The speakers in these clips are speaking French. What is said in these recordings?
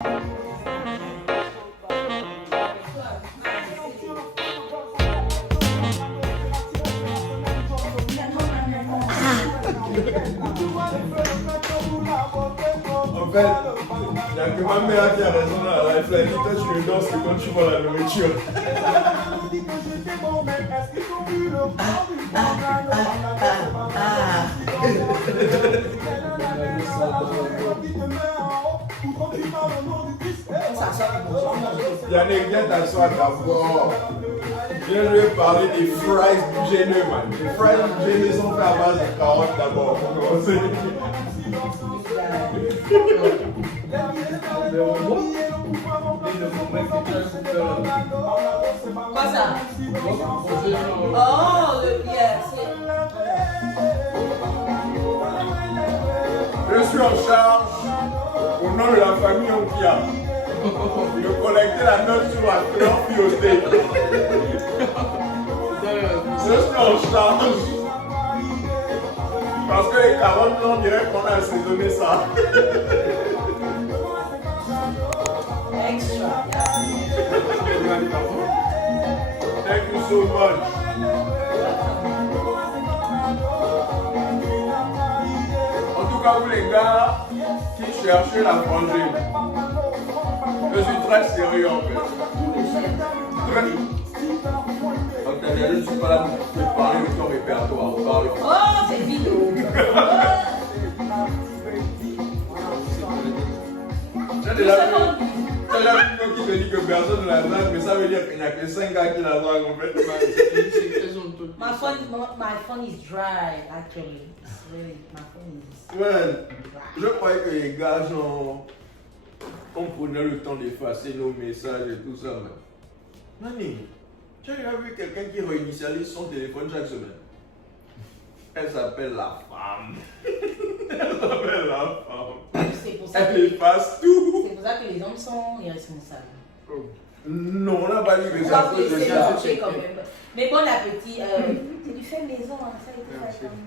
En fait, il n'y a que ma mère qui a raison dans la life. Like, toi, tu le danses que quand tu vois la nourriture. Yannick, viens t'asseoir d'abord. Viens lui parler des fries du gêneux, man. Les fries du gêneux sont faits à base de carottes d'abord, pour commencer. Quoi ça? Oh, le yes. Je suis en charge, au nom de la famille Onkia, de collecter la note sur la fleur piotée. Je suis en charge. Parce que les carottes, on dirait qu'on a assaisonné ça. Extra. Thank you so much. En tout cas, vous les gars qui cherchez la frangine, je suis très sérieux en fait. Très. Donc, je ne suis pas là pour te parler de ton répertoire. Oh, c'est vidéo. J'ai déjà vu quelqu'un qui te dit que personne ne la drague, mais ça veut dire qu'il n'y a que 5 gars qui la draguent en fait. My phone is dry, actually. It's really, my phone is Ouais, dry. je croyais que les gars, genre, on prenait le temps d'effacer nos messages et tout ça. Mais... Nani, tu as déjà vu quelqu'un qui réinitialise son téléphone chaque semaine? Elle s'appelle la femme. Elle s'appelle la femme. C'est pour ça Elle efface tout. C'est pour ça que les hommes sont irresponsables. Non, on n'a pas dit que On c'est va à cause vous de laisser ça. manger quand même. Mais bon appétit. C'est du fait maison, hein, ça il faut faire comme...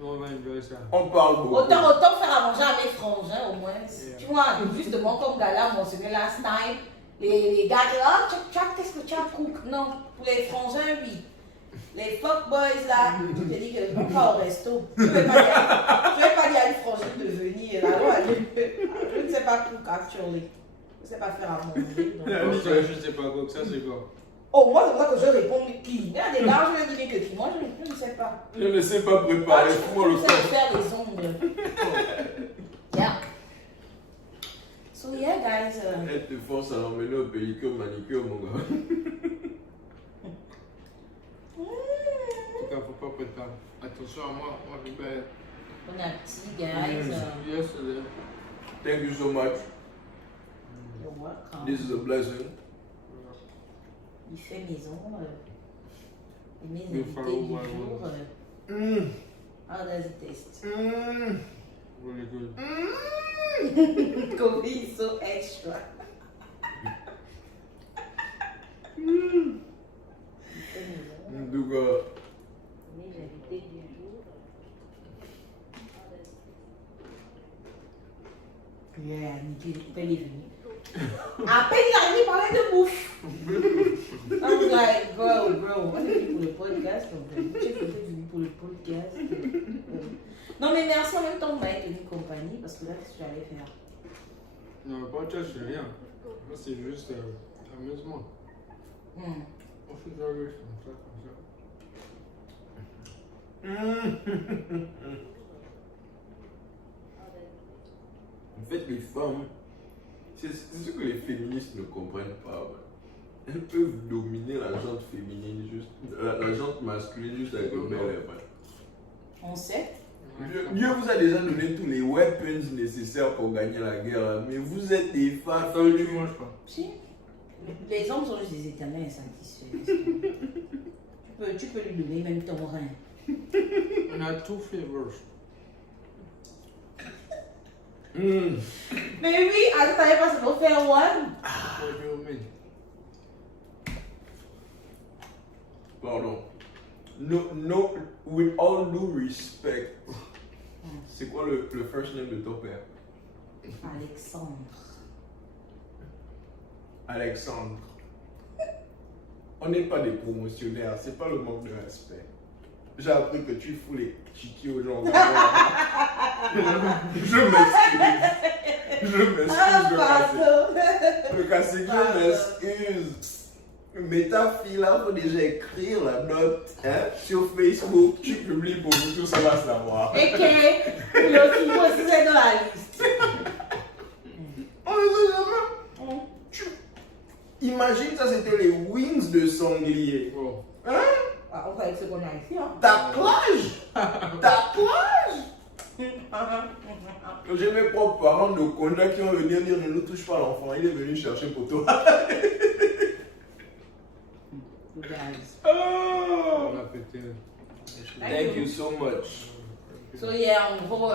Non, on va enjoy ça. On parle beaucoup. Autant faire à manger à mes frangins au moins. Tu vois, justement comme Gala mentionné last time, les gars qui disent oh, qu'est-ce que tu as cook? Non, pour les frangins, oui. Les fuckboys là, tu te dis que je ne vais pas au resto. Je ne vais pas dire à une frangine de venir. Là, je ne sais pas cook actually. Je ne sais pas faire à manger. Donc. Donc, ça, je sais pas quoi que ça, c'est quoi. Oh, moi, c'est pour ça que je réponds qui? Il y a des gars, je vais dire que qui? Moi, je ne sais pas. Je ne sais pas préparer. Fous-moi le Je sais temps. faire les ongles. Yeah. So, yeah, guys. Elle te force à l'emmener au pédicure, manicure, mon gars. En tout cas, faut pas préparer. Attention à moi, je vais. Bon appétit, guys. Yes, Thank you so much. You're welcome. This is a blessing. Il fait maison. Et mes Le invités follow du my jour. one. How does it taste? Really good. Kobe is so extra. Il fait maison. Donc, Mes invités du jour. Yeah, Nicky, elle est venue. À peine il arrive, il parlait de bouffe. I was like, bro, on est venu pour le podcast. Tu es peut-être venu pour le podcast. Non, mais merci en même temps de m'avoir tenu compagnie parce que là, qu'est-ce que j'allais faire? Non, pas de c'est rien. Là, c'est juste amusement. On fait ça juste comme ça. en fait, les femmes, c'est ce que les féministes ne comprennent pas. Ouais. Elles peuvent dominer la jante féminine, juste, la jante masculine juste avec le bel air. On sait. Dieu vous a déjà donné tous les weapons nécessaires pour gagner la guerre, mais vous êtes des femmes. Tu manges pas. Si. Les hommes sont juste des éternels insatisfaits. Tu peux lui donner même ton rein. On a two flavors. Mais oui, attends, t'avais pas seulement faire one. What do you mean? Pardon. No, with all due respect, c'est quoi le first name de ton père? Alexandre. On n'est pas des promotionnaires, c'est pas le manque de respect. J'ai appris que tu fous les chiquis aux gens. Je m'excuse. Le cassé, je m'excuse. Mais ta fille là, faut déjà écrire la note sur Facebook. Tu publies pour nous, tout ça va savoir. Et que le film aussi c'est dans la liste. On ne sait jamais. Imagine ça, c'était les wings de sanglier. Oh. Hein? On va avec ce qu'on a ici. Taclage. J'ai mes propres parents de Conda qui vont venir dire ne nous touche pas l'enfant. Il est venu chercher pour toi. Oh. On a pété. Thank you so much. So yeah, en gros,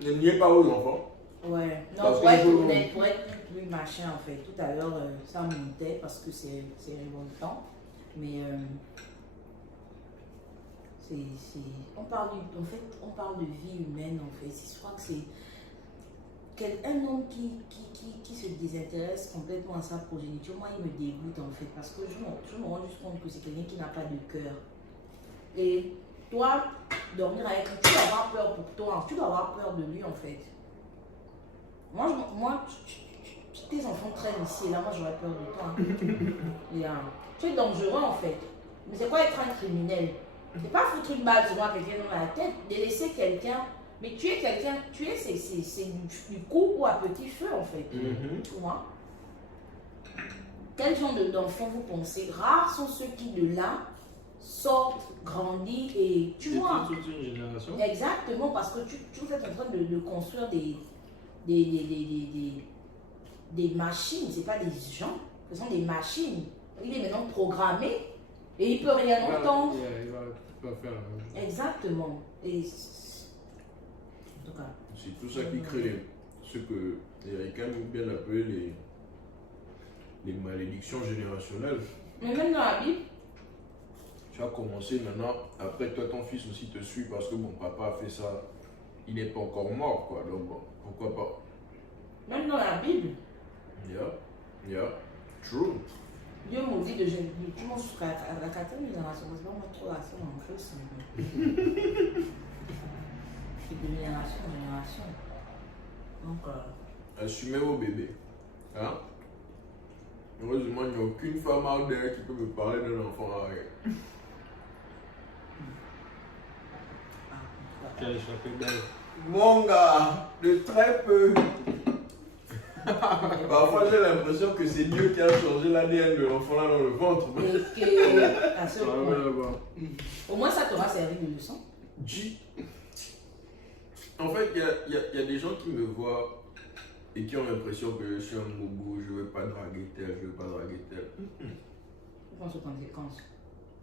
Ne niez pas aux enfants. ouais. Non, Parce pour être que vous- honnête, pour être plus machin en fait. Tout à l'heure, ça montait parce que c'est longtemps. Mais on parle en fait, on parle de vie humaine en fait. Je crois que c'est un homme qui se désintéresse complètement à sa progéniture. Moi, il me dégoûte en fait parce que je me rends juste compte que c'est quelqu'un qui n'a pas de cœur. Et toi, dormir avec lui, tu dois avoir peur pour toi. Tu dois avoir peur de lui en fait. Moi, tes enfants traînent ici et là, moi j'aurais peur de toi. Et, tu es dangereux en fait. Mais c'est quoi être un criminel? C'est pas foutre une balle sur moi, quelqu'un dans la tête, de laisser quelqu'un. Mais tu es quelqu'un, c'est du coup ou à petit feu en fait. Tu vois? Quel genre d'enfants vous pensez? Rares sont ceux qui de là sortent, grandissent et tu vois. Toute une génération. Exactement, parce que tu es en train de construire des machines, c'est pas des gens, ce sont des machines. Il est maintenant programmé et il peut rien entendre. Il va faire la même chose. Exactement. Et en tout cas. C'est tout ça qui crée ce que les Américains aiment bien appeler les malédictions générationnelles. Mais même dans la Bible, Tu as commencé maintenant, après toi ton fils aussi te suit parce que mon papa a fait ça, il n'est pas encore mort quoi, donc bon, pourquoi pas. même dans la Bible, Yeah, true. Dieu maudit de jeunes. Tu manges jusqu'à la quatrième génération, c'est pas moi trop la seule en plus. C'est de génération en génération. Donc, Assumez vos bébés. Hein? Heureusement, il n'y a aucune femme out there qui peut me parler d'un enfant arrêt. Qui a échappé d'elle. Mon gars, de très peu. Parfois, j'ai l'impression que c'est Dieu qui a changé l'ADN de l'enfant là dans le ventre. et que, à ce Ah point, ouais, là-bas. au moins ça t'aura servi de leçon. En fait, il y a des gens qui me voient et qui ont l'impression que je suis un boubou, je ne veux pas draguer tel, je ne veux pas draguer tel. Je pense aux conséquences.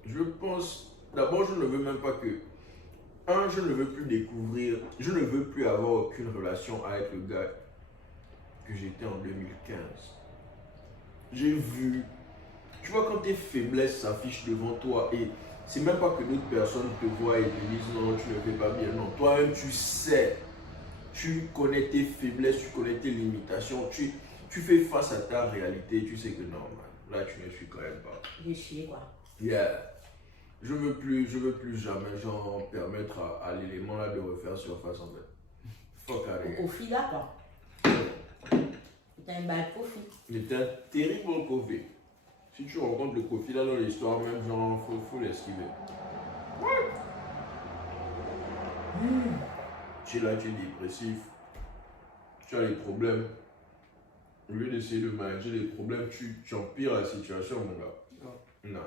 Je pense, d'abord, je ne veux même pas que. Je ne veux plus découvrir, je ne veux plus avoir aucune relation avec le gars que j'étais en 2015. J'ai vu, tu vois, quand tes faiblesses s'affichent devant toi et c'est même pas que d'autres personnes te voient et te disent non, tu ne fais pas bien. Non, toi-même, tu sais, tu connais tes faiblesses, tu connais tes limitations, tu fais face à ta réalité, tu sais que non, man, là, tu ne suis quand même pas. J'ai chié quoi. Yeah. Je veux plus jamais genre permettre à l'élément là de refaire surface en fait. Fuck Au allez. Kofi là quoi. C'était un bad Kofi. Il était un terrible Kofi. Si tu rencontres le Kofi là dans l'histoire, même genre faut l'esquiver. Tu es là, tu es dépressif. Tu as des problèmes. Au lieu d'essayer de manager les problèmes, tu empires la situation mon gars. Non.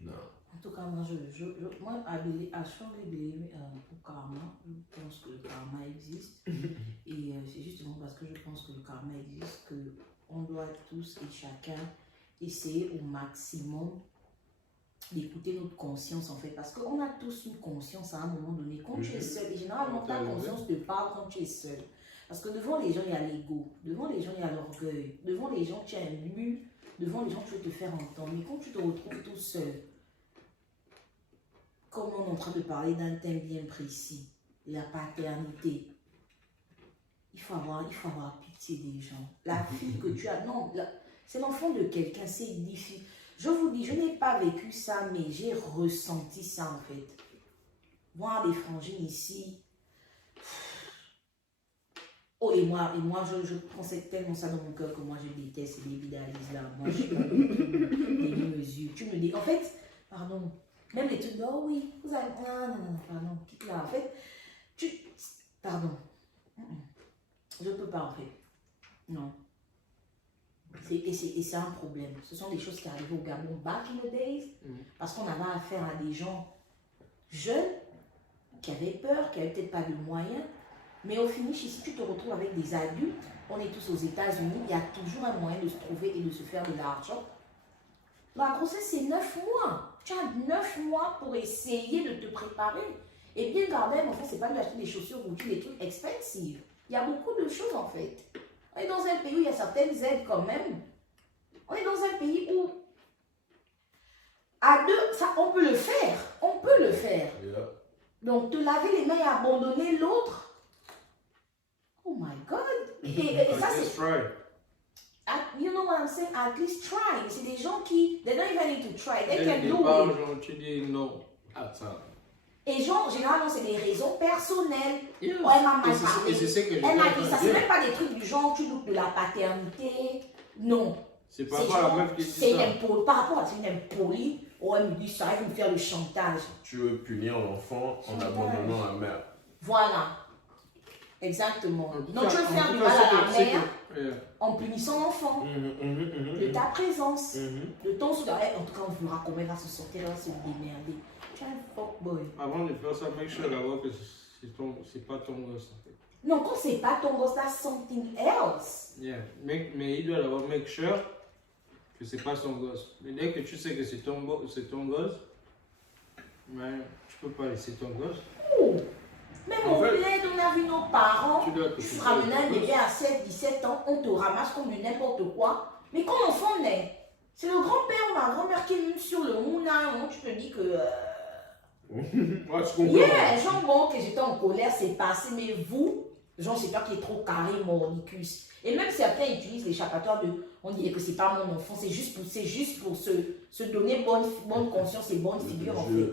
Non. En tout cas, moi, moi à strongly believe au karma. Je pense que le karma existe. Et c'est justement parce que je pense que le karma existe qu'on doit tous et chacun essayer au maximum d'écouter notre conscience en fait. Parce qu'on a tous une conscience à un moment donné. Quand tu es seul, et généralement ta conscience te parle quand tu es seul. Parce que devant les gens, il y a l'ego. Devant les gens, il y a l'orgueil. Devant les gens, tu as un but. Devant les gens, tu veux te faire entendre. Mais quand tu te retrouves tout seul, comme on est en train de parler d'un thème bien précis, la paternité. Il faut avoir pitié des gens. La fille que tu as, non, c'est l'enfant de quelqu'un, c'est difficile. Je vous dis, je n'ai pas vécu ça, mais j'ai ressenti ça en fait. Voir des frangines ici. Oh, et moi je pensais tellement ça dans mon cœur que moi je déteste ces bidalises là. Moi je suis pas des mesures. Tu me dis, en fait, pardon, même les trucs, oh oui, vous avez, non, pardon, quitte là. En fait, pardon. Je ne peux pas en fait. Non. Et c'est un problème. Ce sont des choses qui arrivaient au Gabon back in the days. Parce qu'on avait affaire à des gens jeunes qui avaient peur, qui n'avaient peut-être pas de moyens. Mais au finish, ici, tu te retrouves avec des adultes. On est tous aux États-Unis. Il y a toujours un moyen de se trouver et de se faire de l'argent. La grossesse, c'est 9 mois. Tu as 9 mois pour essayer de te préparer. Et bien garder, en fait, ce n'est pas de acheter des chaussures ou des trucs expensives. Il y a beaucoup de choses en fait. On est dans un pays où il y a certaines aides quand même. On est dans un pays où, à deux, ça, on peut le faire. On peut le faire. Yeah. Donc, te laver les mains et abandonner l'autre. Oh my God. Et ça, c'est... You know what I'm saying? At least try. C'est des gens qui, they don't even need to try. They can do it. Tu dis non à ça. Et genre, généralement, c'est des raisons personnelles. Yeah. Oh, elle m'a mal parlé. Et c'est ce que je Elle m'a dit ça. C'est même pas des trucs du genre, tu doutes de la paternité. Non. C'est pas la meuf qui dit ça. Par rapport à une impolie, oh, elle me dit ça, elle veut me faire le chantage. Tu veux punir l'enfant en abandonnant la mère. Voilà. Exactement. Donc, tu veux faire du mal à la mère en punissant l'enfant de ta présence, de ton soutien. En tout cas, on verra comment elle va se sortir, elle va se démerder. Tu es un fuckboy. Avant de faire ça, make sure d'abord que c'est pas ton gosse en fait. Non, quand c'est pas ton gosse, that's something else. Yeah. Mais il doit d'abord make sure que c'est pas son gosse. Mais dès que tu sais que c'est ton gosse, mais tu peux pas laisser ton gosse. Oh. Même au bled, on a vu nos parents. Tu ramener un bébé à 7-17 ans, on te ramasse comme du n'importe quoi. Mais quand l'enfant naît, c'est le grand-père ou la grand-mère qui est venu sur le mouna. Tu te dis que. Moi, tu comprends. Yeah, genre, bon, que j'étais en colère, c'est passé, mais vous, genre, c'est toi qui es trop carré, mordicus. Et même certains utilisent l'échappatoire de, on dirait que c'est pas mon enfant, c'est juste pour se donner bonne conscience et bonne figure, en fait.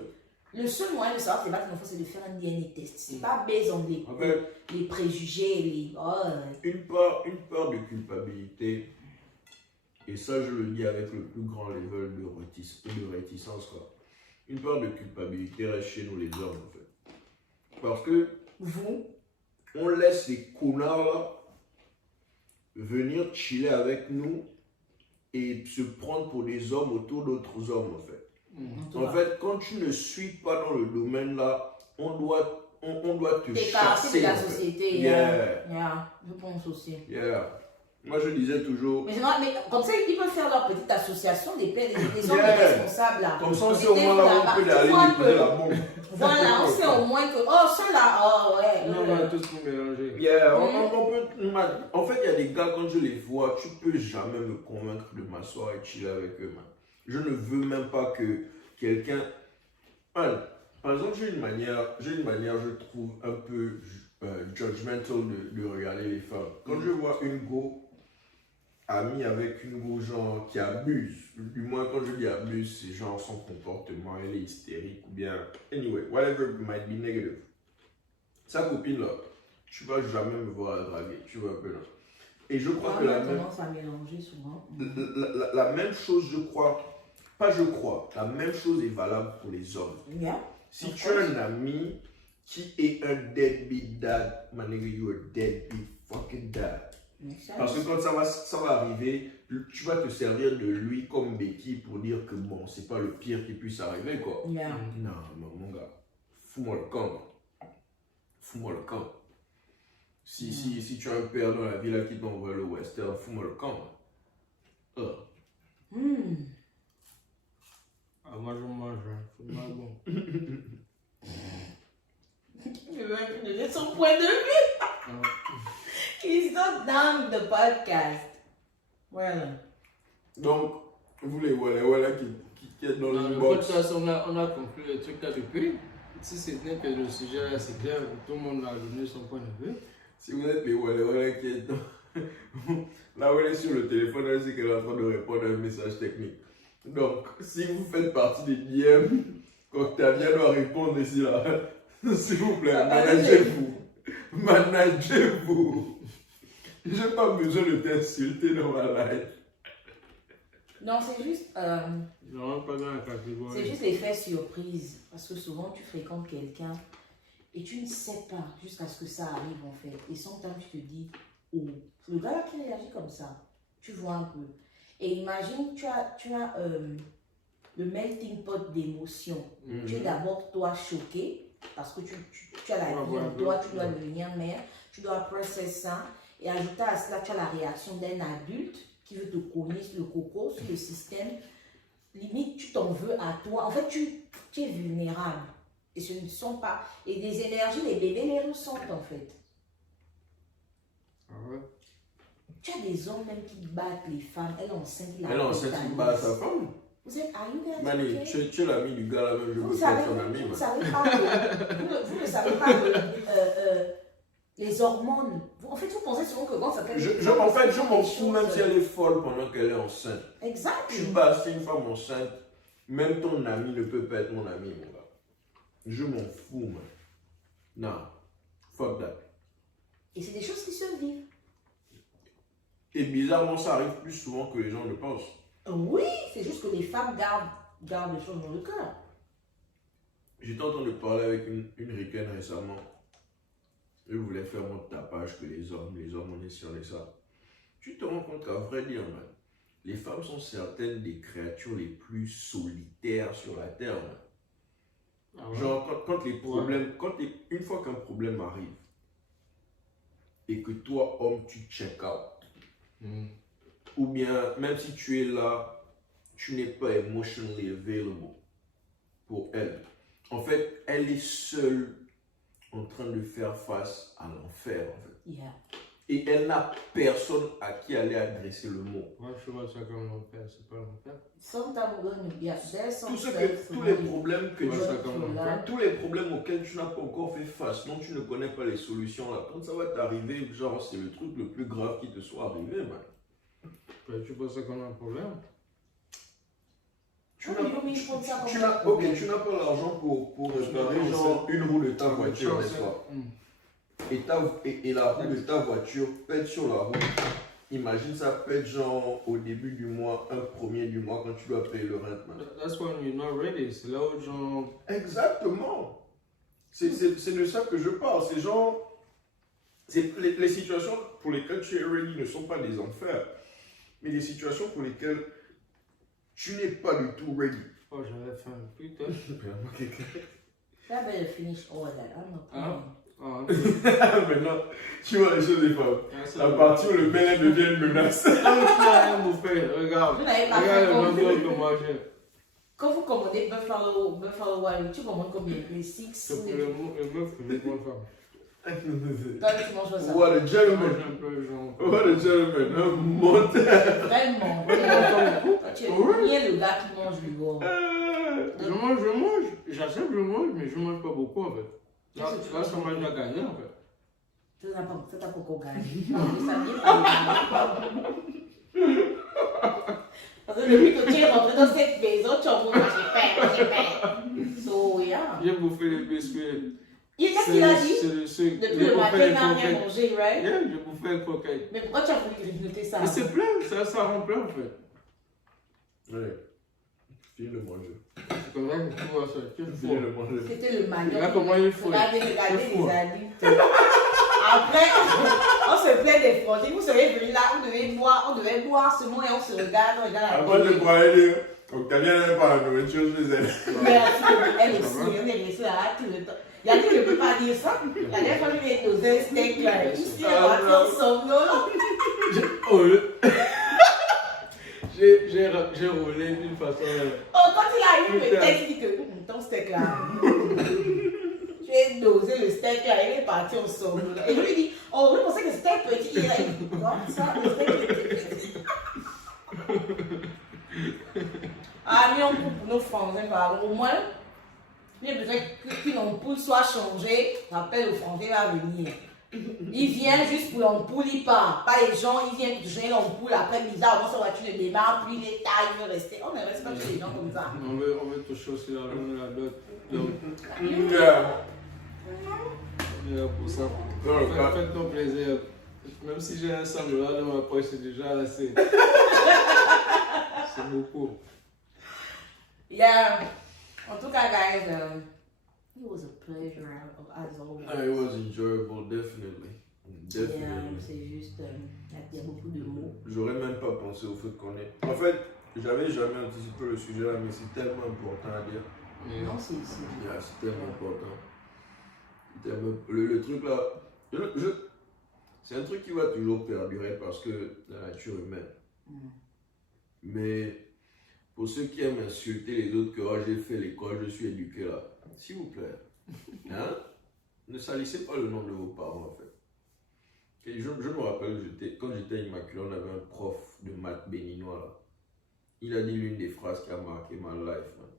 Le seul moyen de savoir que c'est pas ton enfant, c'est de faire un DNA test. C'est pas basé en les préjugés, les. Oh. Une peur de culpabilité, et ça, je le dis avec le plus grand level de réticence, quoi. Une peur de culpabilité reste chez nous les hommes en fait. Parce que on laisse les connards là venir chiller avec nous et se prendre pour des hommes autour d'autres hommes en fait. En fait, quand tu ne suis pas dans le domaine là, on doit te chasser de la société. Yeah. Je pense aussi. Yeah. Moi, je disais toujours. Mais comme ça, ils peuvent faire leur petite association des hommes responsables là. Comme ça, on sait au moins là où on peut aller déposer la bombe. Voilà, on sait au moins que, oh, ceux-là, oh, ouais. On va tous nous mélanger. Yeah, on peut, en fait, il y a des gars, quand je les vois, tu peux jamais me convaincre de m'asseoir et chiller avec eux, man. Je ne veux même pas que quelqu'un. Par exemple, j'ai une manière, je trouve, un peu judgmental de regarder les femmes. Quand je vois une go amie avec une go genre qui abuse, du moins quand je dis abuse, c'est genre son comportement, elle est hystérique ou bien, anyway, whatever might be negative. Sa copine là, tu vas jamais me voir la draguer, tu vois un peu là. Et je crois que la même chose, la même chose est valable pour les hommes. Yeah. Si tu as un ami qui est un deadbeat dad, my nigga, you are deadbeat fucking dad. Parce que quand ça va arriver, tu vas te servir de lui comme béquille pour dire que bon, c'est pas le pire qui puisse arriver quoi. Yeah. Non, mon gars, fous-moi le camp. Fous-moi le camp. Si tu as un père dans la vie là qui t'envoie le western, fous-moi le camp. Ah, moi je mange, c'est pas bon. Je veux donner son point de vue. He's not down the podcast. Voilà. Donc, vous les voilà qui êtes dans le box. De toute façon, on a conclu le truc là depuis. Si ce n'est que le sujet là, c'est clair, tout le monde a donné son point de vue. Si vous êtes les Wallet qui est là où elle est sur le téléphone, elle sait qu'elle est en train de répondre à un message technique. Donc, si vous faites partie des DM, Octavia doit répondre ici là. S'il vous plaît, managez-vous. Managez-vous. J'ai pas besoin de t'insulter dans ma life. Non, c'est juste. Non, pas dans la catégorie. C'est juste l'effet surprise. Parce que souvent, tu fréquentes quelqu'un et tu ne sais pas jusqu'à ce que ça arrive en fait. Et sometimes, tu te dis, oh, le gars là qui réagit comme ça, tu vois un peu. Et imagine, tu as le melting pot d'émotions. Tu es d'abord toi choqué parce que tu as la vie en toi, tu dois devenir mère, tu dois processer ça. Et ajouter à cela, tu as la réaction d'un adulte qui veut te cogner sur le coco, sur le système. Limite, tu t'en veux à toi. En fait, tu es vulnérable. Et ce ne sont pas. Et des énergies, les bébés les ressentent en fait. Ah ouais. Tu as des hommes même qui battent les femmes. Elle est enceinte, Elle est enceinte, il bat sa femme. Vous êtes are you guys Mani, okay? tu es l'ami du gars là même, je Vous veux savez, être son ami. vous Man. savez pas que, vous ne savez pas que les hormones. En fait, vous pensez souvent que quand ça fait. En fait, je m'en fous même si elle est folle pendant qu'elle est enceinte. Exact. Tu passes une femme enceinte, même ton ami ne peut pas être mon ami, mon gars. Je m'en fous, man. Non, fuck that. Et c'est des choses qui se vivent. Et bizarrement, ça arrive plus souvent que les gens le pensent. Oui, c'est juste que les femmes gardent les choses dans le cœur. J'étais en train de parler avec une ricaine récemment. Je voulais faire mon tapage que les hommes on est sur les ça. Tu te rends compte qu'à vrai dire, man, les femmes sont certaines des créatures les plus solitaires sur la terre, man. Ah ouais. Genre, quand les problèmes, une fois qu'un problème arrive, et que toi, homme, tu check out, ou bien, même si tu es là, tu n'es pas emotionally available pour elle. En fait, elle est seule en train de faire face à l'enfer, en fait. Yeah. Et elle n'a personne à qui aller adresser le mot. Moi, je vois ça comme l'enfer, c'est pas l'enfer. Sometimes we're going to be at there, Tous les problèmes que Ouais, tu ça comme l'enfer. tous les problèmes auxquels tu n'as pas encore fait face, dont tu ne connais pas les solutions là, quand ça va t'arriver, genre c'est le truc le plus grave qui te soit arrivé, man. Tu vois ça comme un problème? Tu n'as pas l'argent pour réparer genre une roue de ta voiture, n'est-ce pas? Et la roue de ta voiture pète sur la route. Imagine ça pète genre au début du mois, un premier du mois quand tu dois payer le rent, man. That's when you're not ready. C'est là où genre. Exactement. C'est de ça que je parle. C'est genre. Les situations pour lesquelles tu es ready ne sont pas des enfers, mais des situations pour lesquelles tu n'es pas du tout ready. Oh, j'avais faim. Putain. That better finish all that. I'm not playing. Maintenant, tu vois les choses des femmes. À partir où le bel devient une menace. Regarde. Vous n'avez pas Regarde fait le comme manteau que moi j'ai. Quand vous commandez Buffalo Wild, tu commandes combien? Les 6? C'est pour le meuf que je prends femme. Toi, tu manges pas ça. What a gentleman. What a gentleman. Un menteur. Vraiment. Tu es bien le gars qui mange du gros. Je mange. J'accepte, je mange, mais je mange pas beaucoup en fait. Là, ça mange la gagner en fait. Ça t'a pas encore gagné. Ça vient pas gagner. Parce que depuis que tu es rentré dans cette maison, tu as mangé, j'ai fait. So, yeah. J'ai bouffé les biscuits. Qu'est-ce qu'il a dit? Depuis le matin, il n'a rien mangé, right? Yeah, j'ai bouffé un coquille. Mais pourquoi tu as voulu grignoter ça? Mais c'est plein, ça rend plein en fait. Ouais. Finis de manger. C'est comme ça que tu vois ça. Finis de manger. C'était le malheur. Regarde comment il faut. Regardez les adultes. Après, on se plaint des frontières. Vous serez venus là, on devait boire ce mot et on se regarde, on regarde la Après, je croyais dire, Octavia n'avait pas la nourriture chez elle. Merci, elle aussi, on est resté là tout le temps. Il a dit que je ne peux pas dire ça. La dernière fois, je lui ai dosé un steak là. Ici, elle va faire somnolent. J'ai roulé d'une façon. Oh, quand il a eu le texte, il dit que ton steak là. J'ai dosé le steak là, il est parti au somnolent. Et je lui dis, oh, je pensais que c'était petit. Il a dit, quoi, ça, le steak était petit. Ah, mais on coupe pour nos frangins, pardon. Au moins, J'ai besoin qu'une ampoule soit changée. Rappelle, le frangin va venir. Il vient juste pour l'ampoule, il part. Pas les gens, ils viennent pour changer l'ampoule. Après, bizarrement, sa voiture ne démarre plus, il est tard, il veut rester. On ne reste pas chez les gens comme ça. On veut toucher aussi la lune, la dot. Donc, Yeah. on est là pour ça. Faites ton plaisir. Même si j'ai un $100 dans ma poche, c'est déjà assez. C'est beaucoup. Yeah. En tout cas, guys, it was a pleasure as always. It was enjoyable, definitely. Yeah, Definitely. c'est juste, il y a beaucoup de mots. J'aurais même pas pensé au fait qu'on est. En fait, j'avais jamais anticipé le sujet là, mais c'est tellement important à dire. Non, c'est. Yeah, c'est tellement important. Le truc là, c'est un truc qui va toujours perdurer parce que la nature humaine. Mais pour ceux qui aiment insulter les autres que oh, j'ai fait l'école, je suis éduqué là, s'il vous plaît, hein? Ne salissez pas le nom de vos parents en fait. Et je me rappelle, quand j'étais immaculé, on avait un prof de maths béninois là. Il a dit l'une des phrases qui a marqué ma life. Man.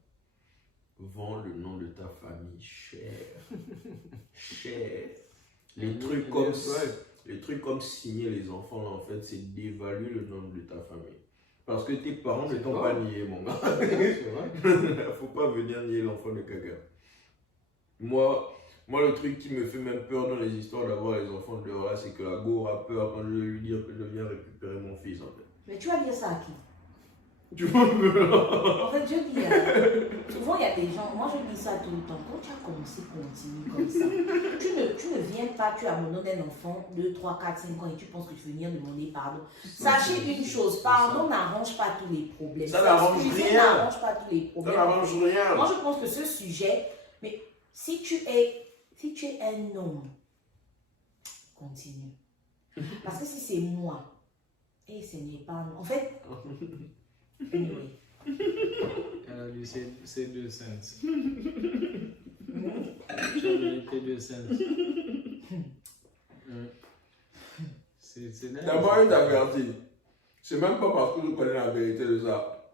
Vends le nom de ta famille cher. Cher. Les trucs comme signer les enfants là, en fait, c'est d'évaluer le nom de ta famille. Parce que tes parents ne t'ont pas nié, mon gars. C'est vrai. Faut pas venir nier l'enfant de quelqu'un. Moi, le truc qui me fait même peur dans les histoires d'avoir les enfants dehors là, c'est que la go aura peur quand je vais lui dire que je viens récupérer mon fils en fait. Mais tu vas dire ça à qui? Tu vois? En fait, je dis, souvent il y a des gens, moi je dis ça tout le temps, quand tu as commencé, continue comme ça. Tu ne viens pas, tu abandonnes un enfant 2, 3, 4, 5 ans et tu penses que tu veux venir demander pardon. Sachez une chose, pardon n'arrange pas tous les problèmes. Ça n'arrange S'excuser rien. n'arrange pas tous les Ça problèmes. n'arrange rien. Moi je pense que ce sujet, mais si tu es un homme, continue. Parce que si c'est moi, et ce n'est pas moi. En fait, anyway. Elle a lu ses 2 cents. J'ai lu tes 2 cents. C'est D'abord, il t'avertit. C'est même pas parce que je connais la vérité de ça.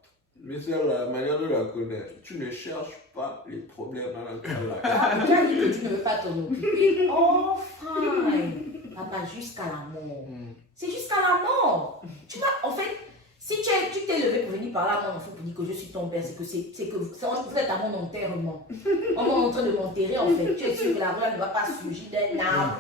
Mais c'est la manière de la connaître. Tu ne cherches pas les problèmes dans la carrière. Ah, tu as dit que tu ne veux pas t'en occuper. Oh, fine. Papa, jusqu'à la mort. C'est jusqu'à la mort. Tu vas, en fait, si tu t'es levé pour venir parler à mon enfant pour dire que je suis ton père, c'est que vous êtes à mon enterrement. On est en train de m'enterrer, en fait. Tu es sûr que la voix ne va pas surgir d'un arbre.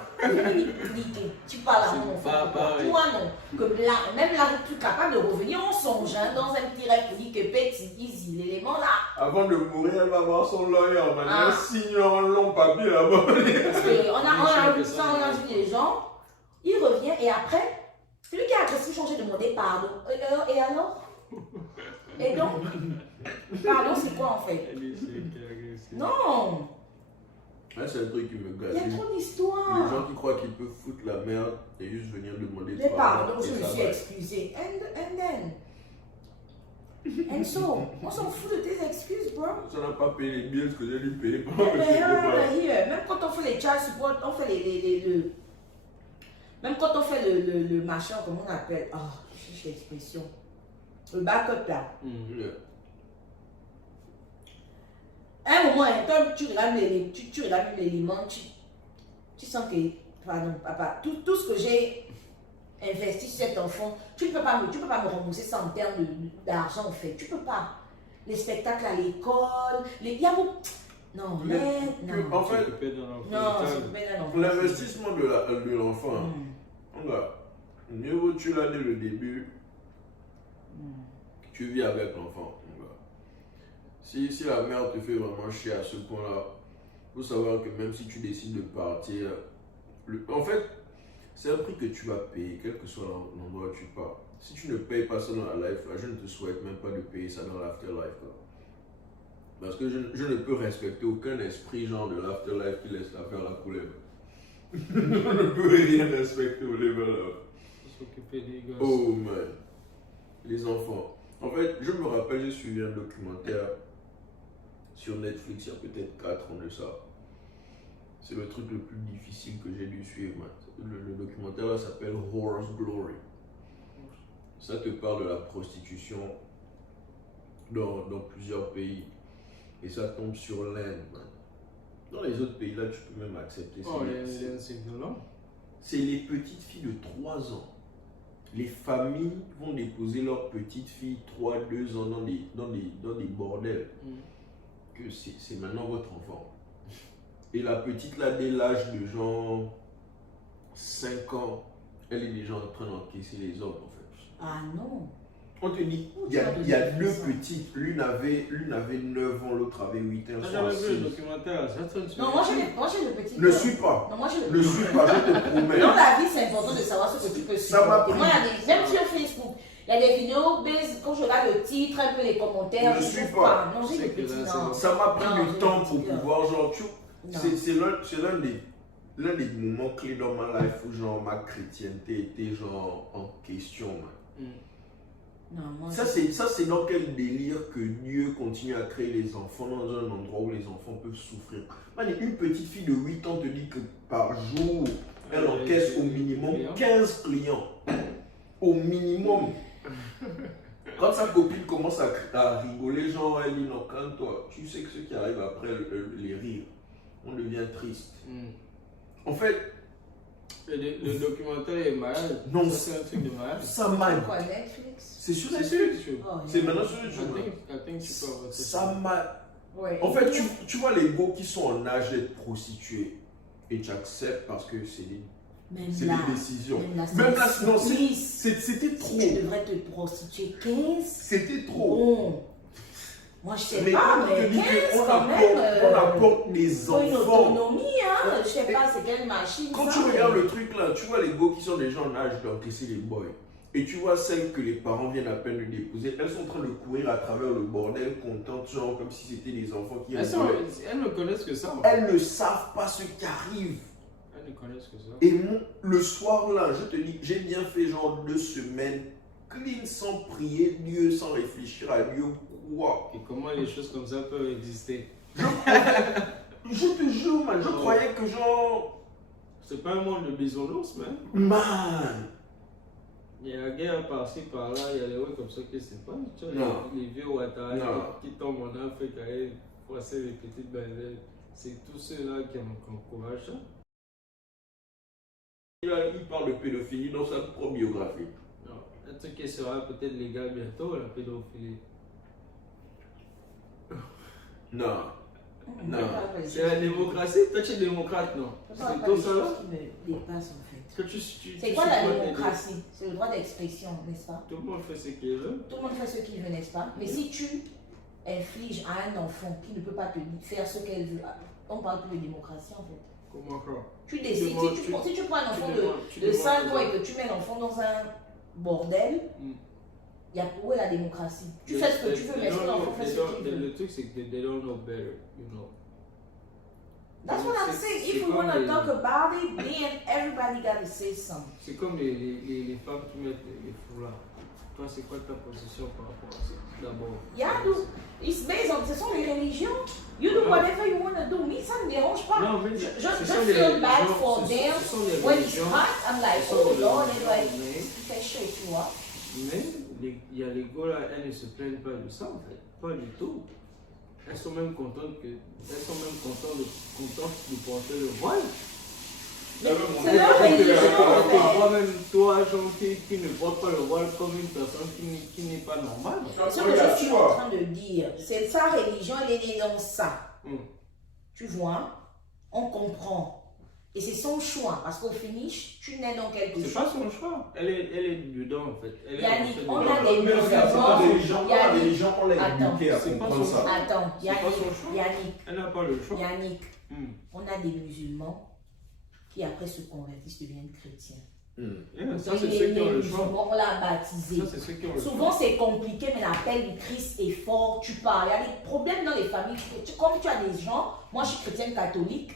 Tu parles à mon enfant. Toi, non. Que là, même là, tu es capable de revenir en songe, hein, dans un petit rêve pour dire que petit, easy, l'élément là. Avant de mourir, elle va voir son lawyer. Il a signé un long papier là-bas. Parce qu'on a vu les gens, il revient et après, celui qui a agressif changé de demander pardon. Et alors? Et donc? Pardon, c'est quoi en fait? Non! C'est un truc qui me Il y gâte. a trop Les d'histoires. gens qui croient qu'ils peuvent foutre la merde et juste venir demander Mais pardon, et je me ça suis va. excusée. And then? And so, on s'en fout de tes excuses, bro. Ça n'a pas payé les billes que j'ai dû payer pour Même quand on fait les child support, on fait même quand on fait le machin, comment on appelle? Oh, je cherche l'expression. Le backup là. À un moment, quand tu regardes l'élément, tu sens que, pardon, papa, tout ce que j'ai investi sur cet enfant, tu ne peux pas me rembourser ça en termes d'argent en fait. Tu peux pas. Les spectacles à l'école, il y a beaucoup. Non, mais non. En fait, l'investissement de l'enfant, mieux vaut tu l'as dès le début, tu vis avec l'enfant. Si la mère te fait vraiment chier à ce point-là, il faut savoir que même si tu décides de partir, en fait, c'est un prix que tu vas payer, quel que soit l'endroit où tu pars. Si tu ne payes pas ça dans la life, là, je ne te souhaite même pas de payer ça dans l'afterlife. Parce que je ne peux respecter aucun esprit genre de l'afterlife qui laisse l'affaire la couler. Je ne peux rien respecter au level là. S'occuper des gosses. Oh man, les enfants. En fait, je me rappelle, j'ai suivi un documentaire sur Netflix il y a peut-être 4 ans de ça. C'est le truc le plus difficile que j'ai dû suivre. Le documentaire là s'appelle Whore's Glory. Ça te parle de la prostitution dans plusieurs pays. Et ça tombe sur l'Inde. Dans les autres pays, là, tu peux même accepter ça. Oh, c'est violent. C'est les petites filles de 3 ans. Les familles vont déposer leurs petites filles 3-2 ans dans des bordels. Que c'est maintenant votre enfant. Et la petite, là, dès l'âge de genre 5 ans, elle est déjà en train d'encaisser les hommes, en fait. Ah non. On te dit, il y a deux petites, l'une avait 9 ans, l'autre avait 8 ans. T'as jamais vu le documentaire? Non, moi j'ai le petit. Ne suis pas. Non, moi j'ai Ne suis pas, je te promets. Dans la vie, c'est important de savoir ce que tu peux Ça m'a supporter. pris. Moi, même sur Facebook, il y a des vidéos, quand je regarde le titre, un peu les commentaires. Ne je suis trouve pas. Non, j'ai des petits. Non. Ça m'a pris Non, du j'ai temps des pour petits, pouvoir, genre, Non. c'est l'un des moments clés dans ma life où, genre, ma chrétienté était, genre, en question, man. Non, moi, Ça, c'est dans quel délire que Dieu continue à créer les enfants dans un endroit où les enfants peuvent souffrir. Man, une petite fille de 8 ans te dit que par jour, elle encaisse au minimum 15 clients. Au minimum. Quand sa copine commence à rigoler, genre, elle dit non, calme-toi. Tu sais que ce qui arrive après les rires, on devient triste. En fait, le documentaire est malade. Non, c'est un truc de malade. ça m'a. c'est quoi, Netflix? C'est sur C'est Netflix. sûr. Oh, C'est yeah. maintenant sur YouTube. I think tu peux avoir Ça m'a. Ouais. En fait, tu vois les gars qui sont en âge d'être prostitués et tu acceptes parce que c'est des décisions. Même là, non, c'était trop. Si tu devrais te prostituer 15. C'était trop. Bon. Moi, je sais Mais pas, quand on te mais dit 15 qu'on quand même. apporte des Faut une enfants. autonomie, hein. Je sais pas, c'est quelle machine. Quand ça, tu regardes le truc là, tu vois les gars qui sont déjà en âge d'encaisser les boys. Et tu vois celles que les parents viennent à peine de déposer, elles sont en train de courir à travers le bordel, contentes, genre comme si c'était des enfants qui Elles ne connaissent que ça. Elles ne savent pas ce qui arrive. Elles ne connaissent que ça. Et le soir là, je te dis, j'ai bien fait genre 2 semaines, clean, sans prier Dieu, sans réfléchir à Dieu. Wow. Et comment les choses comme ça peuvent exister? Je te jure, man, je croyais que genre... C'est pas un monde de bisounours, man. Man. Il y a la guerre par-ci, par-là, il y a les ouais comme ça qui se passent. Tu vois, les vieux Ouattara qui tombent en Afrique, à aller froisser les petites bébés. C'est tous ceux-là qui encouragent ça. Il parle de pédophilie dans sa propre biographie. Non, un truc qui sera peut-être légal bientôt, la pédophilie. Non. Non. C'est la démocratie. Toi, tu es démocrate, non? C'est tout ça là? qui me dépasse en fait. C'est quoi la démocratie? C'est le droit d'expression, n'est-ce pas? Tout le monde fait ce qu'il veut. Tout le monde fait ce qu'il veut, n'est-ce pas? Mais si tu infliges à un enfant qui ne peut pas te faire ce qu'elle veut, on parle plus de démocratie en fait. Comment ça? Tu décides, si tu prends un enfant de 5 ans et que tu mets l'enfant dans un bordel, où est la démocratie? Tu fais ce que tu veux, mais est-ce que l'enfant fait ce qu'il veut? Le truc, c'est que they don't know better, you know. That's what I'm saying. If we want to talk about it, then everybody got to say something. C'est comme les femmes qui mettent les foulards. Toi, c'est quoi ta position par rapport à ça? D'abord. Yeah, it's based on, ce sont les religions. You do whatever you want to do. Me, ça ne me dérange pas. Non, mais je feel bad for them. When it's hot, I'm like, oh Lord, et like, fais chaud, tu vois. Mais il y a les gars là, elles ne se plaignent pas de ça en fait. Pas du tout. Elles sont même contentes de porter le voile. Mais c'est leur religion en fait. Toi-même, toi, genre, qui ne porte pas le voile comme une personne qui n'est pas normale. Ce que je suis en train de dire, c'est sa religion, elle est née dans ça. Tu vois, on comprend. Et c'est son choix, parce qu'au finish, tu nais dans quelque chose. C'est pas son choix. Elle est dedans en fait. Yannick, on a des musulmans. La religion, on l'a éduqué à comprendre ça. Attends, Yannick. Elle n'a pas le choix. Yannick, on a des musulmans qui après se convertissent, deviennent chrétiens. Ça, c'est ceux qui ont le choix. On l'a baptisé. Souvent, c'est compliqué, mais l'appel du Christ est fort. Tu parles. Il y a des problèmes dans les familles. Comme tu as des gens, moi je suis chrétienne catholique.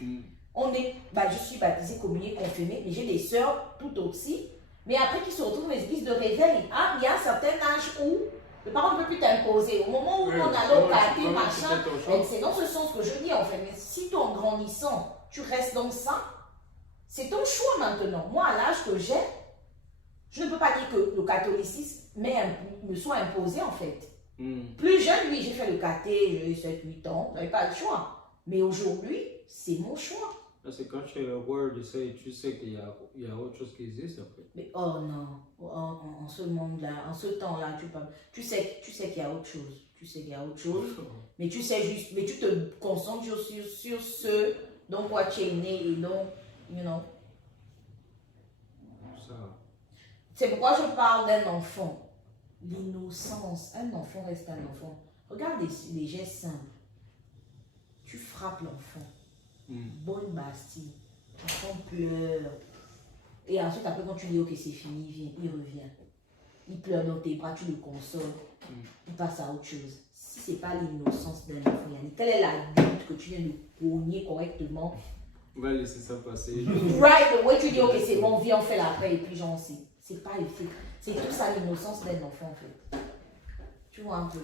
Je suis baptisée, communiée, confirmée, mais j'ai des sœurs tout aussi. Mais après qu'ils se retrouvent dans les églises de réveil, il y a un certain âge où le parent ne peut plus t'imposer. Au moment où on a l'eau cathé, machin, c'est dans ce sens que je dis en fait. Mais si toi, en grandissant, tu restes dans ça, c'est ton choix maintenant. Moi, à l'âge que j'ai, je ne peux pas dire que le catholicisme me soit imposé en fait. Plus jeune, oui, j'ai fait le caté, j'ai eu 7-8 ans, je n'avais pas le choix. Mais aujourd'hui, c'est mon choix. C'est quand tu es aware de ça et tu sais qu'il y a autre chose qui existe après. Mais oh non, en ce monde-là, en ce temps-là, tu sais qu'il y a autre chose. Tu sais qu'il y a autre chose, mais tu sais juste, mais tu te concentres sur ce dont quoi tu es né et donc, you know. Ça. C'est pourquoi je parle d'un enfant. L'innocence, un enfant reste un enfant. Regarde les gestes simples. Tu frappes l'enfant. Bonne Bastille. L'enfant pleure. Et ensuite, après, quand tu dis ok, c'est fini, il revient. Il pleure dans tes bras, tu le consoles. Il passe à autre chose. Si ce n'est pas l'innocence d'un enfant, Yannick, quelle est la lutte que tu viens de pogner correctement? On va laisser ça passer. Right away, tu dis ok, c'est bon, viens, on fait l'après. Et puis, genre, c'est pas effet. C'est tout ça l'innocence d'un enfant, en fait. Tu vois un peu.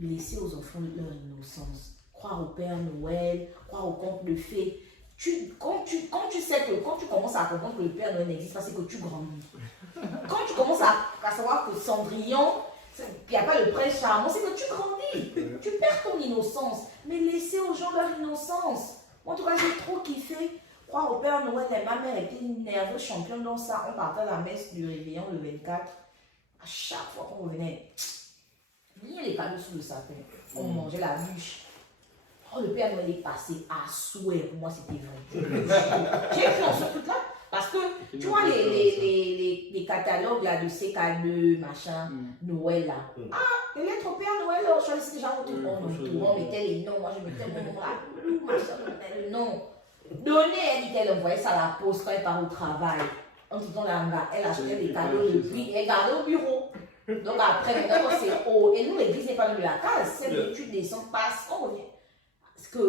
Laisser aux enfants leur innocence. Croire au Père Noël, croire au conte de fées. Quand tu sais que, quand tu commences à comprendre que le Père Noël n'existe pas, c'est que tu grandis. Quand tu commences à savoir que Cendrillon, il n'y a pas le prince charmant, c'est que tu grandis. Tu perds ton innocence. Mais laissez aux gens leur innocence. Moi, en tout cas, j'ai trop kiffé. Croire au Père Noël, ma mère était une nerveuse championne dans ça. On partait à la messe du réveillon le 24. À chaque fois qu'on revenait, il y a les cadeaux sous le sapin. On mangeait la bûche. Oh, le Père Noël est passé à souhait. Pour moi, c'était vrai. J'ai cru en ce truc-là. Parce que, tu vois, les catalogues là, de CK2, machin, Noël là. Les lettres au Père Noël, je choisissais déjà mon truc. On mettait les noms. Moi, je mettais mon nom là. Machin, on mettait le nom. Donnée, elle dit qu'elle envoyait ça à la poste quand elle part au travail. En tout temps, elle achetait des cadeaux depuis et elle gardait au bureau. Donc après, maintenant, c'est haut. Et nous, l'église n'est pas de la case. C'est que tu descends, passe, on revient. Parce que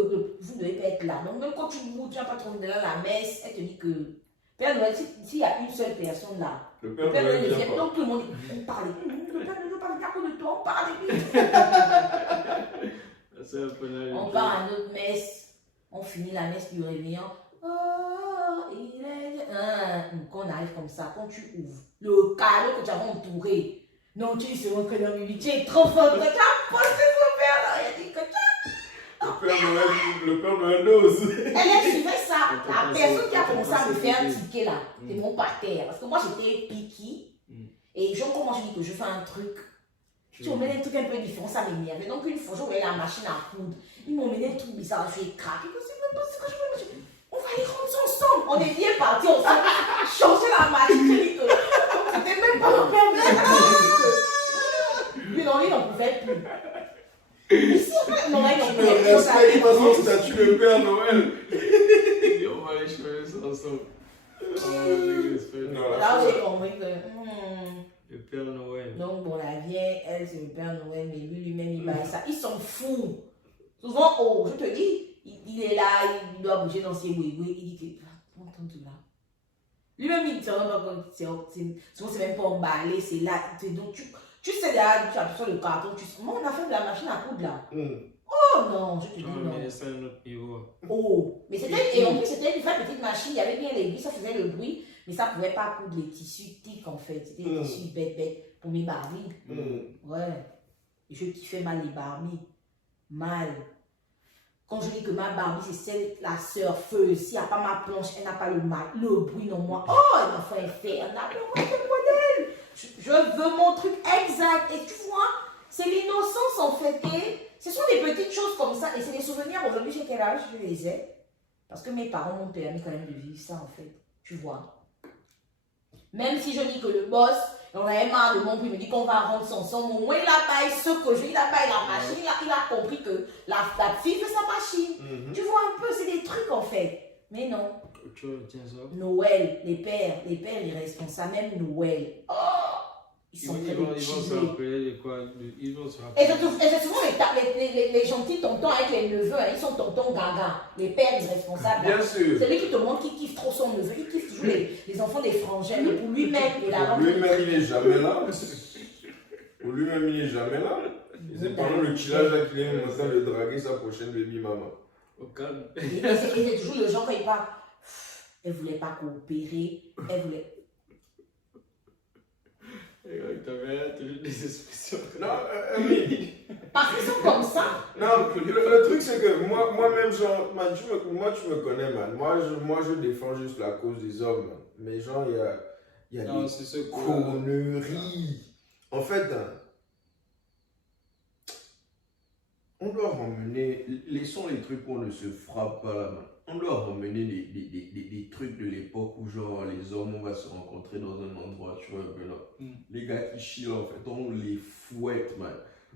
vous ne devez pas être là. Donc même quand tu ne viens pas trop de là, la messe, elle te dit que Père Noël, s'il y a une seule personne là, le Père Noël vient. pas. Donc tout le monde on parle. Le Père Noël parle à cause de toi, on parle de lui. On part à notre messe. On finit la messe du réveillon. Oh, il est... Quand on arrive comme ça, quand tu ouvres le cadeau que tu as entouré, non, tu dis c'est mon prénom, tu es trop fort, tu as posté son Père Noël, il dit que le Père Noël n'ose. Elle suivait ça. La personne qui a commencé à me faire tiquer là, c'est mon parterre. Parce que moi j'étais picky. Et genre, comment je dis que je fais un truc, tu m'emmènes un truc un peu différent, ça m'énerve. Donc une fois, j'aurais la machine à coudre. Ils m'ont mené un truc bizarre, je suis craqué. On va aller rendre ça ensemble. On est bien partis ensemble. Changer la machine. C'était même pas mon père. Mais non, il n'en pouvait plus. Ici, non, là, il n'en pouvait plus. Respecte pas son statut de Père Noël. On va aller changer ça ensemble. Là, j'ai compris que. Le Père Noël. Donc, bon, la vieille, elle, c'est le Père Noël, mais lui-même, il va ça. Ils sont fous. Souvent, je te dis, il est là, il doit bouger dans ses wéwés. Il dit que, prends ton tout là. Lui-même, il ne se rend pas compte. Souvent, c'est même pas emballé, c'est là. Donc, tu sais, là, tu as sur le carton. Moi, on a fait de la machine à coudre là. Oh non, je te dis non. Mais c'est un autre niveau. Oh, mais c'était, et en plus, c'était une petite machine. Il y avait bien l'aiguille, ça faisait le bruit. Mais ça ne pouvait pas coudre les tissus tiques en fait. C'était des tissus bêtes pour mes Barbies. Ouais. Et je kiffais mal les Barbies. Mal. Quand je dis que ma Barbie, c'est celle, la surfeuse. S'il n'y a pas ma planche, elle n'a pas le bruit non moi. Oh, l'enfant infernal. Moi, c'est le modèle. Je veux mon truc exact. Et tu vois, c'est l'innocence en fait. Et ce sont des petites choses comme ça. Et c'est des souvenirs. Aujourd'hui, j'ai quel âge? Je les ai. Parce que mes parents m'ont permis quand même de vivre ça en fait. Tu vois. Même si je dis que le boss, on avait marre de mon bruit, il me dit qu'on va rendre son son, au moins il a baillé ce que je dis, il a baillé la machine, il a compris que la fille fait sa machine. Tu vois un peu, c'est des trucs en fait. Mais non. Noël, les pères irresponsables, même Noël. Oh, ils sont ils vont se rappeler de quoi? Ils vont se rappeler. Et c'est souvent les gentils tontons avec les neveux, hein, ils sont tontons gaga, les pères irresponsables. Bien sûr. C'est lui qui te montre qu'il kiffe trop son neveu, il kiffe toujours les enfants des frangins, mais pour lui-même, il a lui-même, il n'est jamais là. Pour lui-même, il n'est jamais là. C'est pendant le chillage là qu'il est en train de draguer sa prochaine baby maman. Au calme. Et c'est toujours le genre quand il parle. Elle voulait pas coopérer, elle voulait. T'avais toujours des expressions. Non, oui. Parce que ils sont comme ça. Non, le truc c'est que moi-même, genre, man, tu me connais, man. Moi, je défends juste la cause des hommes, man. Mais genre, il y a Non, des c'est ce conneries. En fait, hein, on doit ramener, laissons les trucs où on ne se frappe pas la main. On doit ramener des trucs de l'époque où genre les hommes, on va se rencontrer dans un endroit, tu vois, ben là. Les gars qui chillent en fait, on les fouette, man.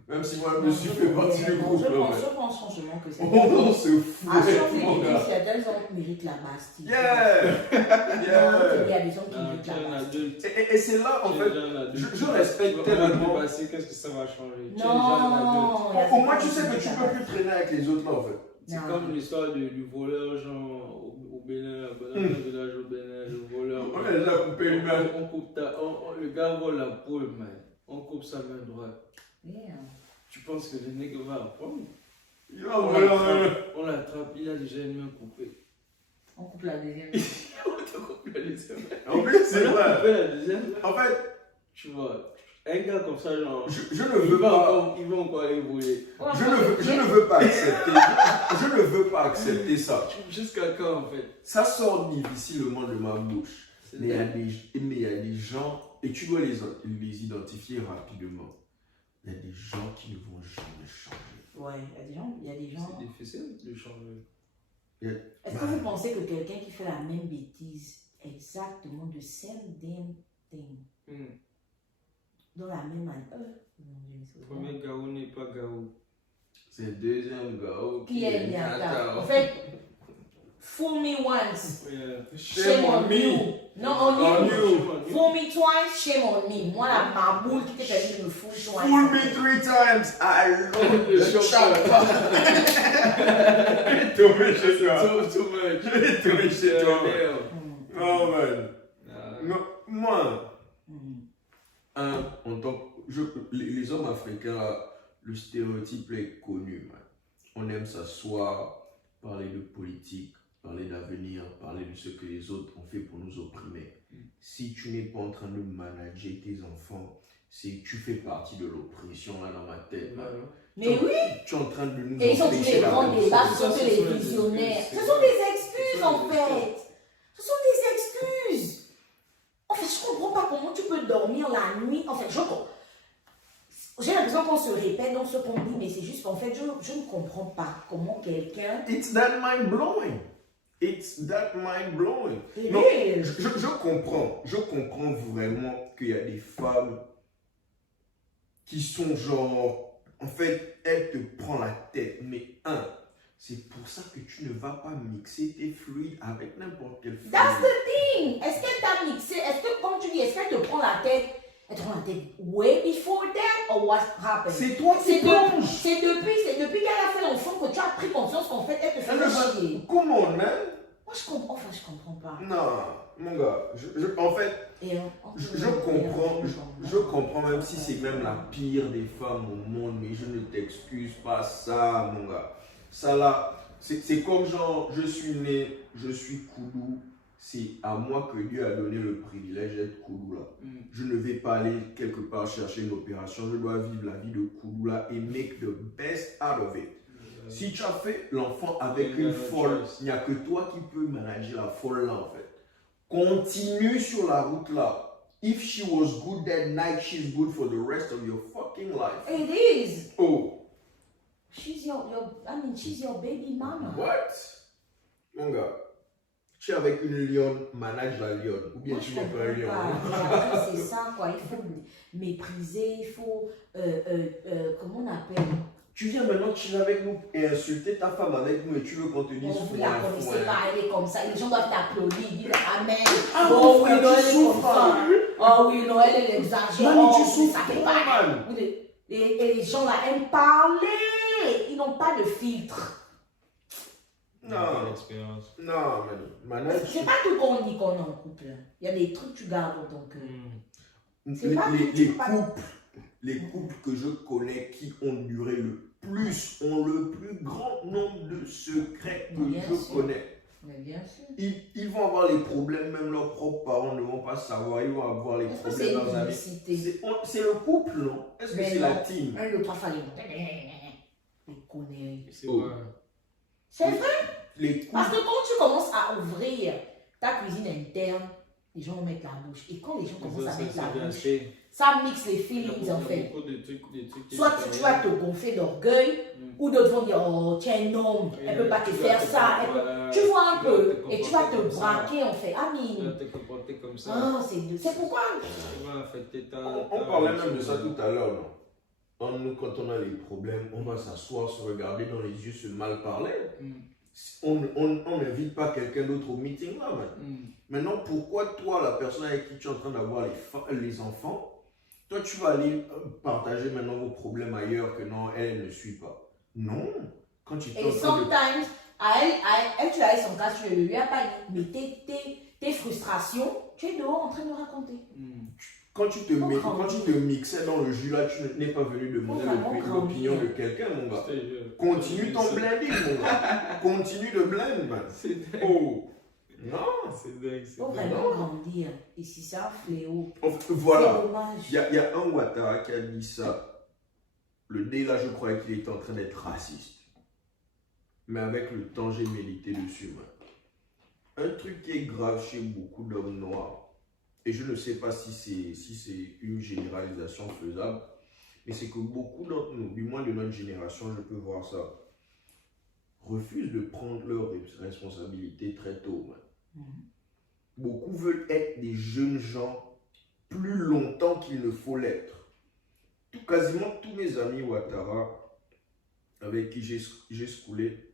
Même si moi je me suis fait partie du groupe, je pense franchement que c'est... on se fouette, mon gars. Il y a des hommes qui méritent la Bastille. Yeah! Il y a des hommes qui Non, méritent tu es la un Bastille. adulte. Et c'est là, en fait, je respecte tellement. Qu'est-ce que ça va changer? Non, Au moins, tu sais que tu peux plus traîner avec les autres là, en fait. C'est comme l'histoire du voleur, genre, au Bénin, dans le village au Bénin, le voleur. On est là pour payer mal. On coupe le gars vole la poule, man. On coupe sa main droite. Yeah. Tu penses que le nègre va apprendre? On l'attrape, il a déjà une main coupée. On coupe la deuxième. On te coupe la deuxième main. En plus, c'est On a vrai. coupé la deuxième main. En fait, Tu vois, un gars comme ça, genre, je ne veux pas. il va encore aller voler. Je ne veux pas accepter. Je ne veux pas accepter ça. Jusqu'à quand, en fait? Ça sort difficilement de ma bouche. C'est Mais il y a des gens, et tu dois les identifier rapidement. Il y a des gens qui ne vont jamais changer. Ouais, il y a des gens. C'est difficile de changer. Est-ce que vous pensez que quelqu'un qui fait la même bêtise, exactement the same damn thing, dans la même année, Premier Gao n'est pas Gao. C'est le deuxième gars. qui est Niata? En fait, fool me once, Yeah. shame on you. Non, on On you. you. Fool me twice, shame on me. Moi, la maboule qui t'est permis de me fool twice. Fool me 3 times. I love Le the chauffeur. Tombé chez toi. Too much. Tombé chez toi. Mm. Oh man. Ah. Non, moi, Mm. en tant que. Les hommes africains, le stéréotype est connu, man. On aime s'asseoir, parler de politique, parler d'avenir, parler de ce que les autres ont fait pour nous opprimer. Si tu n'es pas en train de manager tes enfants, tu fais partie de l'oppression là dans ma tête. Man. Mais oui, Tu es en train de nous et ils sont tous empêcher les la grands réussite. débats, ce sont Ça, que ce sont les les visionnaires. excuses. Ce sont des excuses en fait. Ce sont des excuses. En fait, je comprends pas comment tu peux dormir la nuit. En fait, j'ai l'impression qu'on se répète dans ce qu'on dit, mais c'est juste qu'en fait, je ne comprends pas comment quelqu'un. It's that mind blowing. It's that mind blowing. It Non, is. je comprends vraiment qu'il y a des femmes qui sont genre, en fait, elles te prennent la tête. Mais c'est pour ça que tu ne vas pas mixer tes fluides avec n'importe quel fluide. That's the thing. Est-ce qu'elle t'a mixé? Est-ce que, comme tu dis, est-ce qu'elle te prend la tête? Elle te prend la tête way before that? Or what happened? C'est toi qui C'est plonges. depuis qu'elle a fait l'enfant que tu as pris conscience qu'en fait, elle te Elle ne fait chier. va- Comment, man? Moi, je comprends pas. Non, mon gars. En fait, Et, je comprends même si c'est même la pire des femmes au monde, mais je ne t'excuse pas ça, mon gars. Ça là, c'est comme genre, je suis né, je suis Koudou, c'est à moi que Dieu a donné le privilège d'être Koudou là. Je ne vais pas aller quelque part chercher une opération, je dois vivre la vie de Koudou là et make the best out of it. Si tu as fait l'enfant avec une folle, il n'y a que toi qui peux manager la folle là en fait. Continue sur la route là. If she was good that night, she's good for the rest of your fucking life. It is. Oh, She's your baby mama. what? Mon gars, tu es avec une lionne, manage la lionne. Ou bien Moi, tu je n'es pas un lion. comprends pas. C'est ça, quoi. Il faut mépriser, il faut. Comment on appelle? Tu viens maintenant chiller avec nous et insulter ta femme avec nous et tu veux qu'on te dise Vous la connaissez pas, elle est comme ça. Les gens doivent t'applaudir, dire Amen. Ah, Oh mon oui, frère, non, tu elle est comme souffres, ça. Oh oui, non, elle exagère. Mani, tu Oh, souffres, ça fait pas. man. Et les gens là aiment parler. Ils n'ont pas de filtre. Non, L'expérience. non, Mani. C'est pas tout qu'on dit qu'on est en couple. Il y a des trucs que tu gardes dans ton cœur. C'est pas tout, tu Les peux pas- les couples que je connais qui ont duré le plus, ont le plus grand nombre de secrets que Bien je sûr. connais. Mais bien sûr. Ils vont avoir les problèmes, même leurs propres parents ne vont pas savoir, ils vont avoir les Est-ce que problèmes c'est de leurs une amis. unicité? C'est le couple, non? Est-ce que Mais c'est la non. team? 1, 2, 3, fallait. conneries. C'est vrai. C'est vrai. Les coups. Parce que quand tu commences à ouvrir ta cuisine interne, les gens vont mettre la bouche. Et quand les gens commencent à mettre la bouche, ça mixe les feelings en fait. Soit tu vas te gonfler d'orgueil, ou d'autres vont dire oh tiens un homme, elle peut pas te faire ça. Tu vois un peu, et tu vas te braquer en fait. Amine. Ah, c'est pourquoi. On parlait même de ça tout à l'heure, non? Nous, quand on a des problèmes, on va s'asseoir, se regarder dans les yeux, se mal parler. On n'invite pas quelqu'un d'autre au meeting là. Maintenant, pourquoi toi, la personne avec qui tu es en train d'avoir les enfants, toi tu vas aller partager maintenant vos problèmes ailleurs que non, elle ne suit pas. Non. Quand tu et sometimes, à elle, tu as son cas, tu ne lui as pas dit, mais tes frustrations, tu es dehors en train de raconter. Quand tu te mixais dans le jus là, tu n'es pas venu demander l'opinion de quelqu'un, mon gars. Continue ton blending, mon gars. Continue de blend, man. Oh. Non. C'est dingue. Il faut vraiment grandir. Et si c'est un fléau, voilà. c'est dommage. Il y a un Ouattara qui a dit ça. Le dé là, je croyais qu'il était en train d'être raciste. Mais avec le temps, j'ai médité dessus, man. Un truc qui est grave chez beaucoup d'hommes noirs, et je ne sais pas si c'est une généralisation faisable, mais c'est que beaucoup d'entre nous, du moins de notre génération, je peux voir ça, refusent de prendre leurs responsabilités très tôt. Beaucoup veulent être des jeunes gens plus longtemps qu'il ne faut l'être. Quasiment tous mes amis Ouattara, avec qui j'ai schoolé,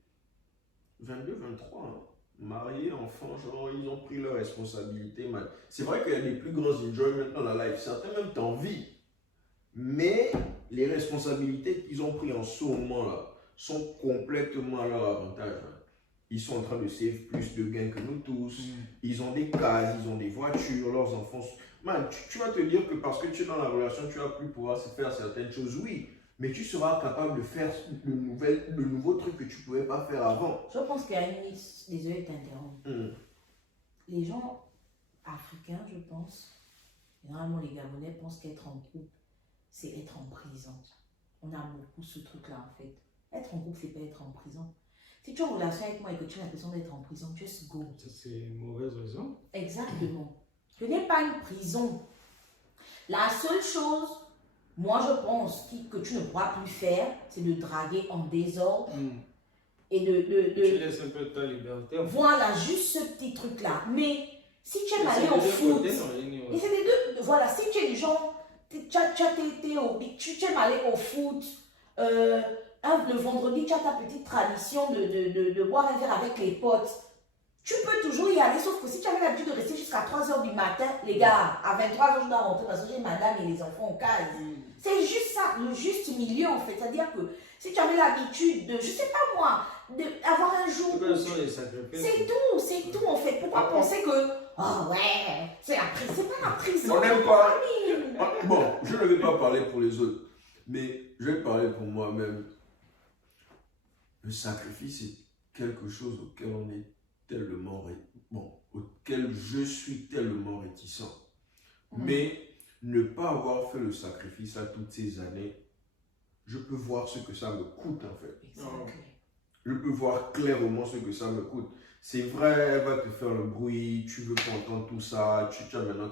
22, 23 ans. Mariés, enfants, genre, ils ont pris leurs responsabilités, man. C'est vrai qu'il y a des plus grands enjoyments dans la life. Certains même t'envient. Mais les responsabilités qu'ils ont prises en ce moment-là sont complètement à leur avantage. Man. Ils sont en train de save plus de gains que nous tous. Ils ont des cases, ils ont des voitures, leurs enfants. Man, tu vas te dire que parce que tu es dans la relation, tu vas plus pouvoir se faire certaines choses. Oui. Mais tu seras capable de faire le nouveau truc que tu ne pouvais pas faire avant. Je pense qu'il y a une liste, désolé de t'interrompre. Les gens africains, je pense, généralement les Gabonais pensent qu'être en couple, c'est être en prison. On a beaucoup ce truc-là en fait. Être en couple, c'est pas être en prison. Si tu es en relation avec moi et que tu as l'impression d'être en prison, just go. C'est une mauvaise raison. Exactement. Ce n'est pas une prison. La seule chose, moi je pense, que tu ne pourras plus faire, c'est de draguer en désordre et Tu laisses un peu ta liberté. Voilà, juste ce petit truc-là. Mais si tu aimes aller au foot, et c'est les deux, voilà, si tu es du genre, tu aimes aller au foot, le vendredi, tu as ta petite tradition de boire un verre avec les potes. Tu peux toujours y aller, sauf que si tu avais l'habitude de rester jusqu'à 3h du matin, les gars, à 23h, je dois rentrer parce que j'ai madame et les enfants en case. C'est juste ça, le juste milieu en fait. C'est-à-dire que si tu avais l'habitude de, je sais pas moi, d'avoir un jour. C'est tout en fait. Pourquoi penser que, oh ouais, c'est pas la prison. On n'aime pas. Bon, je ne vais pas parler pour les autres, mais je vais parler pour moi-même. Le sacrifice est quelque chose auquel on est tellement, auquel je suis tellement réticent. Mais ne pas avoir fait le sacrifice à toutes ces années, je peux voir ce que ça me coûte en fait. Exactement. Je peux voir clairement ce que ça me coûte. C'est vrai, elle va te faire le bruit, tu veux pas entendre tout ça, tu as maintenant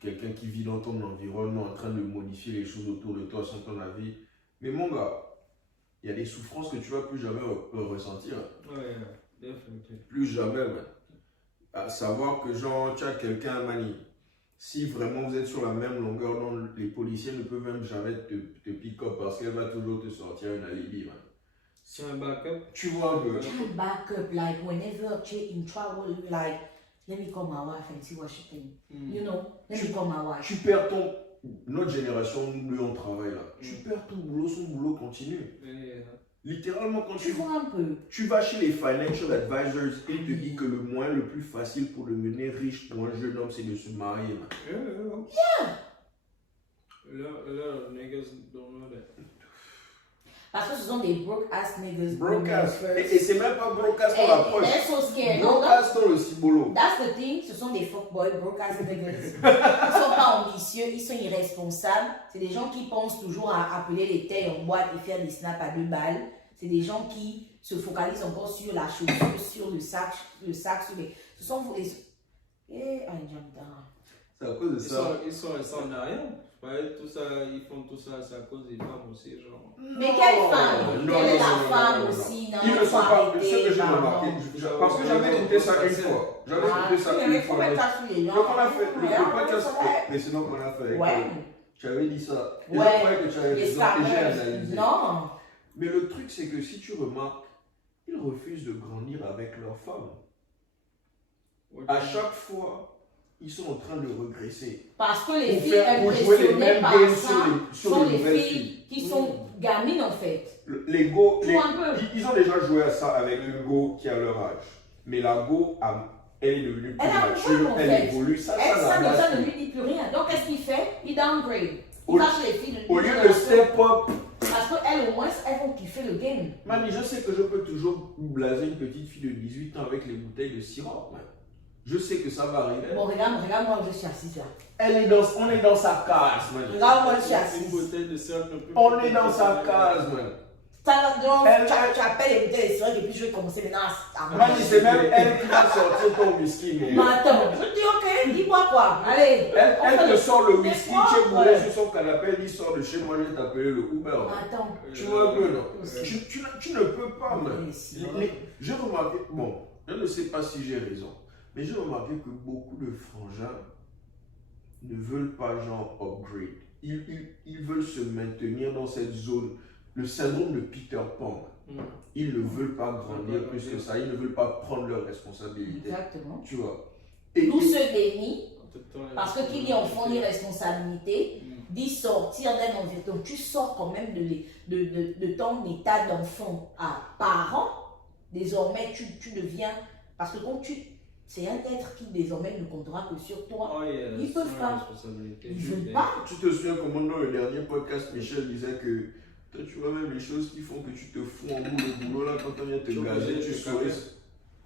quelqu'un qui vit dans ton environnement en train de modifier les choses autour de toi sans ton avis. Mais mon gars, il y a des souffrances que tu vas plus jamais ressentir. Ouais, définitivement. Plus jamais, man. À savoir que genre, tu as quelqu'un, mani. Si vraiment vous êtes sur la même longueur d'onde, les policiers ne peuvent même jamais te pick-up parce qu'elle va toujours te sortir une alibi, man. C'est un backup. Tu vois que... Tu as un backup, like whenever you're in trouble, like, let me call my wife and see what she thinks. You know, let me call my wife. Tu perds ton... Notre génération, nous, on travaille là. Tu perds ton boulot, son boulot continue. Littéralement, quand tu vois un peu. Tu vas chez les financial advisors et ils te disent que le moyen le plus facile pour devenir riche pour un jeune homme, c'est de se marier. Yeah. Là, niggas don't know that. Parce que ce sont des broke-ass niggas. Broke-ass. Et c'est même pas broke-ass pour la poche. They're so scared. Broke-ass dans le cibolo. That's the thing. Ce sont des fuckboys, broke-ass niggas. Ils sont pas ambitieux, ils sont irresponsables. C'est des gens qui pensent toujours à appeler les tailles en boîte et faire des snaps à 2 balles. c'est des gens qui se focalisent encore sur la chaussure, sur le sac sur les... Ce sont vous les... C'est à cause de ça. Ils sont en arrière. Tout ça, ils font tout ça, c'est à cause des femmes aussi, genre. Mais quelle femme? Quelle est la femme aussi? Non, ils ne sont pas ce que j'ai remarqué. Parce que j'avais écouté ça une fois. J'avais écouté ça une fois. Donc on a fait le podcast. Mais sinon qu'on a fait. Ouais. Tu avais dit ça. Et Ouais. je croyais que tu avais raison et j'ai analysé. Non. Mais le truc, c'est que si tu remarques, ils refusent de grandir avec leurs femmes. À chaque fois, ils sont en train de regresser. Parce que les Pour filles faire- pour jouer les impressionnées mêmes par games ça sur sont les les nouvelles filles qui sont gamines en fait. Les go, Tout un peu. ils ont déjà joué à ça avec une go qui a leur âge. Mais la go, elle est devenue plus Elle a mature, besoin, en elle fait. évolue. Ça Ça ne lui dit plus rien. Donc qu'est-ce qu'il fait? Il downgrade. Il Au- va chez les filles. Au lieu de step up, Parce qu'elles au moins, elles vont kiffer le game. Mani, je sais que je peux toujours blaser une petite fille de 18 ans avec les bouteilles de sirop. Man. Je sais que ça va arriver. Bon, regarde-moi, je suis assise là. On est dans sa case, man. Regarde-moi, je suis Une assise. bouteille de sirop ne peut On est dans sa case, man. Donc, Elle- tu appelles les bouteilles de sirop et puis je vais commencer maintenant à Mani, c'est même elle qui va sortir ton whisky. Mais Mais attends, je dis ok, dis-moi quoi. Allez. elle te sort le whisky, quoi, tu es bourré ouais. sur son canapé, elle dit sort de chez moi, je vais t'appeler le Uber. man. Attends. Tu vois un peu, non? Aussi. Tu ne peux pas, man. Oui, J'ai remarqué, bon, je ne sais pas si j'ai raison, mais j'ai remarqué que beaucoup de frangins ne veulent pas genre upgrade. Ils veulent se maintenir dans cette zone, le syndrome de Peter Pan. Ils ne veulent pas grandir plus que ça, ils ne veulent pas prendre leurs responsabilités. Exactement. Tu vois. Et D'où ce déni, parce que qui dit enfant dit responsabilité, Mm. dit sortir d'un environnement. Donc tu sors quand même de ton état d'enfant à parent. Désormais, tu deviens. Parce que quand c'est un être qui désormais ne comptera que sur toi. Oh, yeah, Ils peuvent c'est pas. une responsabilité. Ils veulent pas. tu te souviens comment dans le dernier podcast, Michel disait que toi, tu vois même les choses qui font que tu te fous en boule au boulot là quand on vient te Tu es gazer, obligé tu de souris.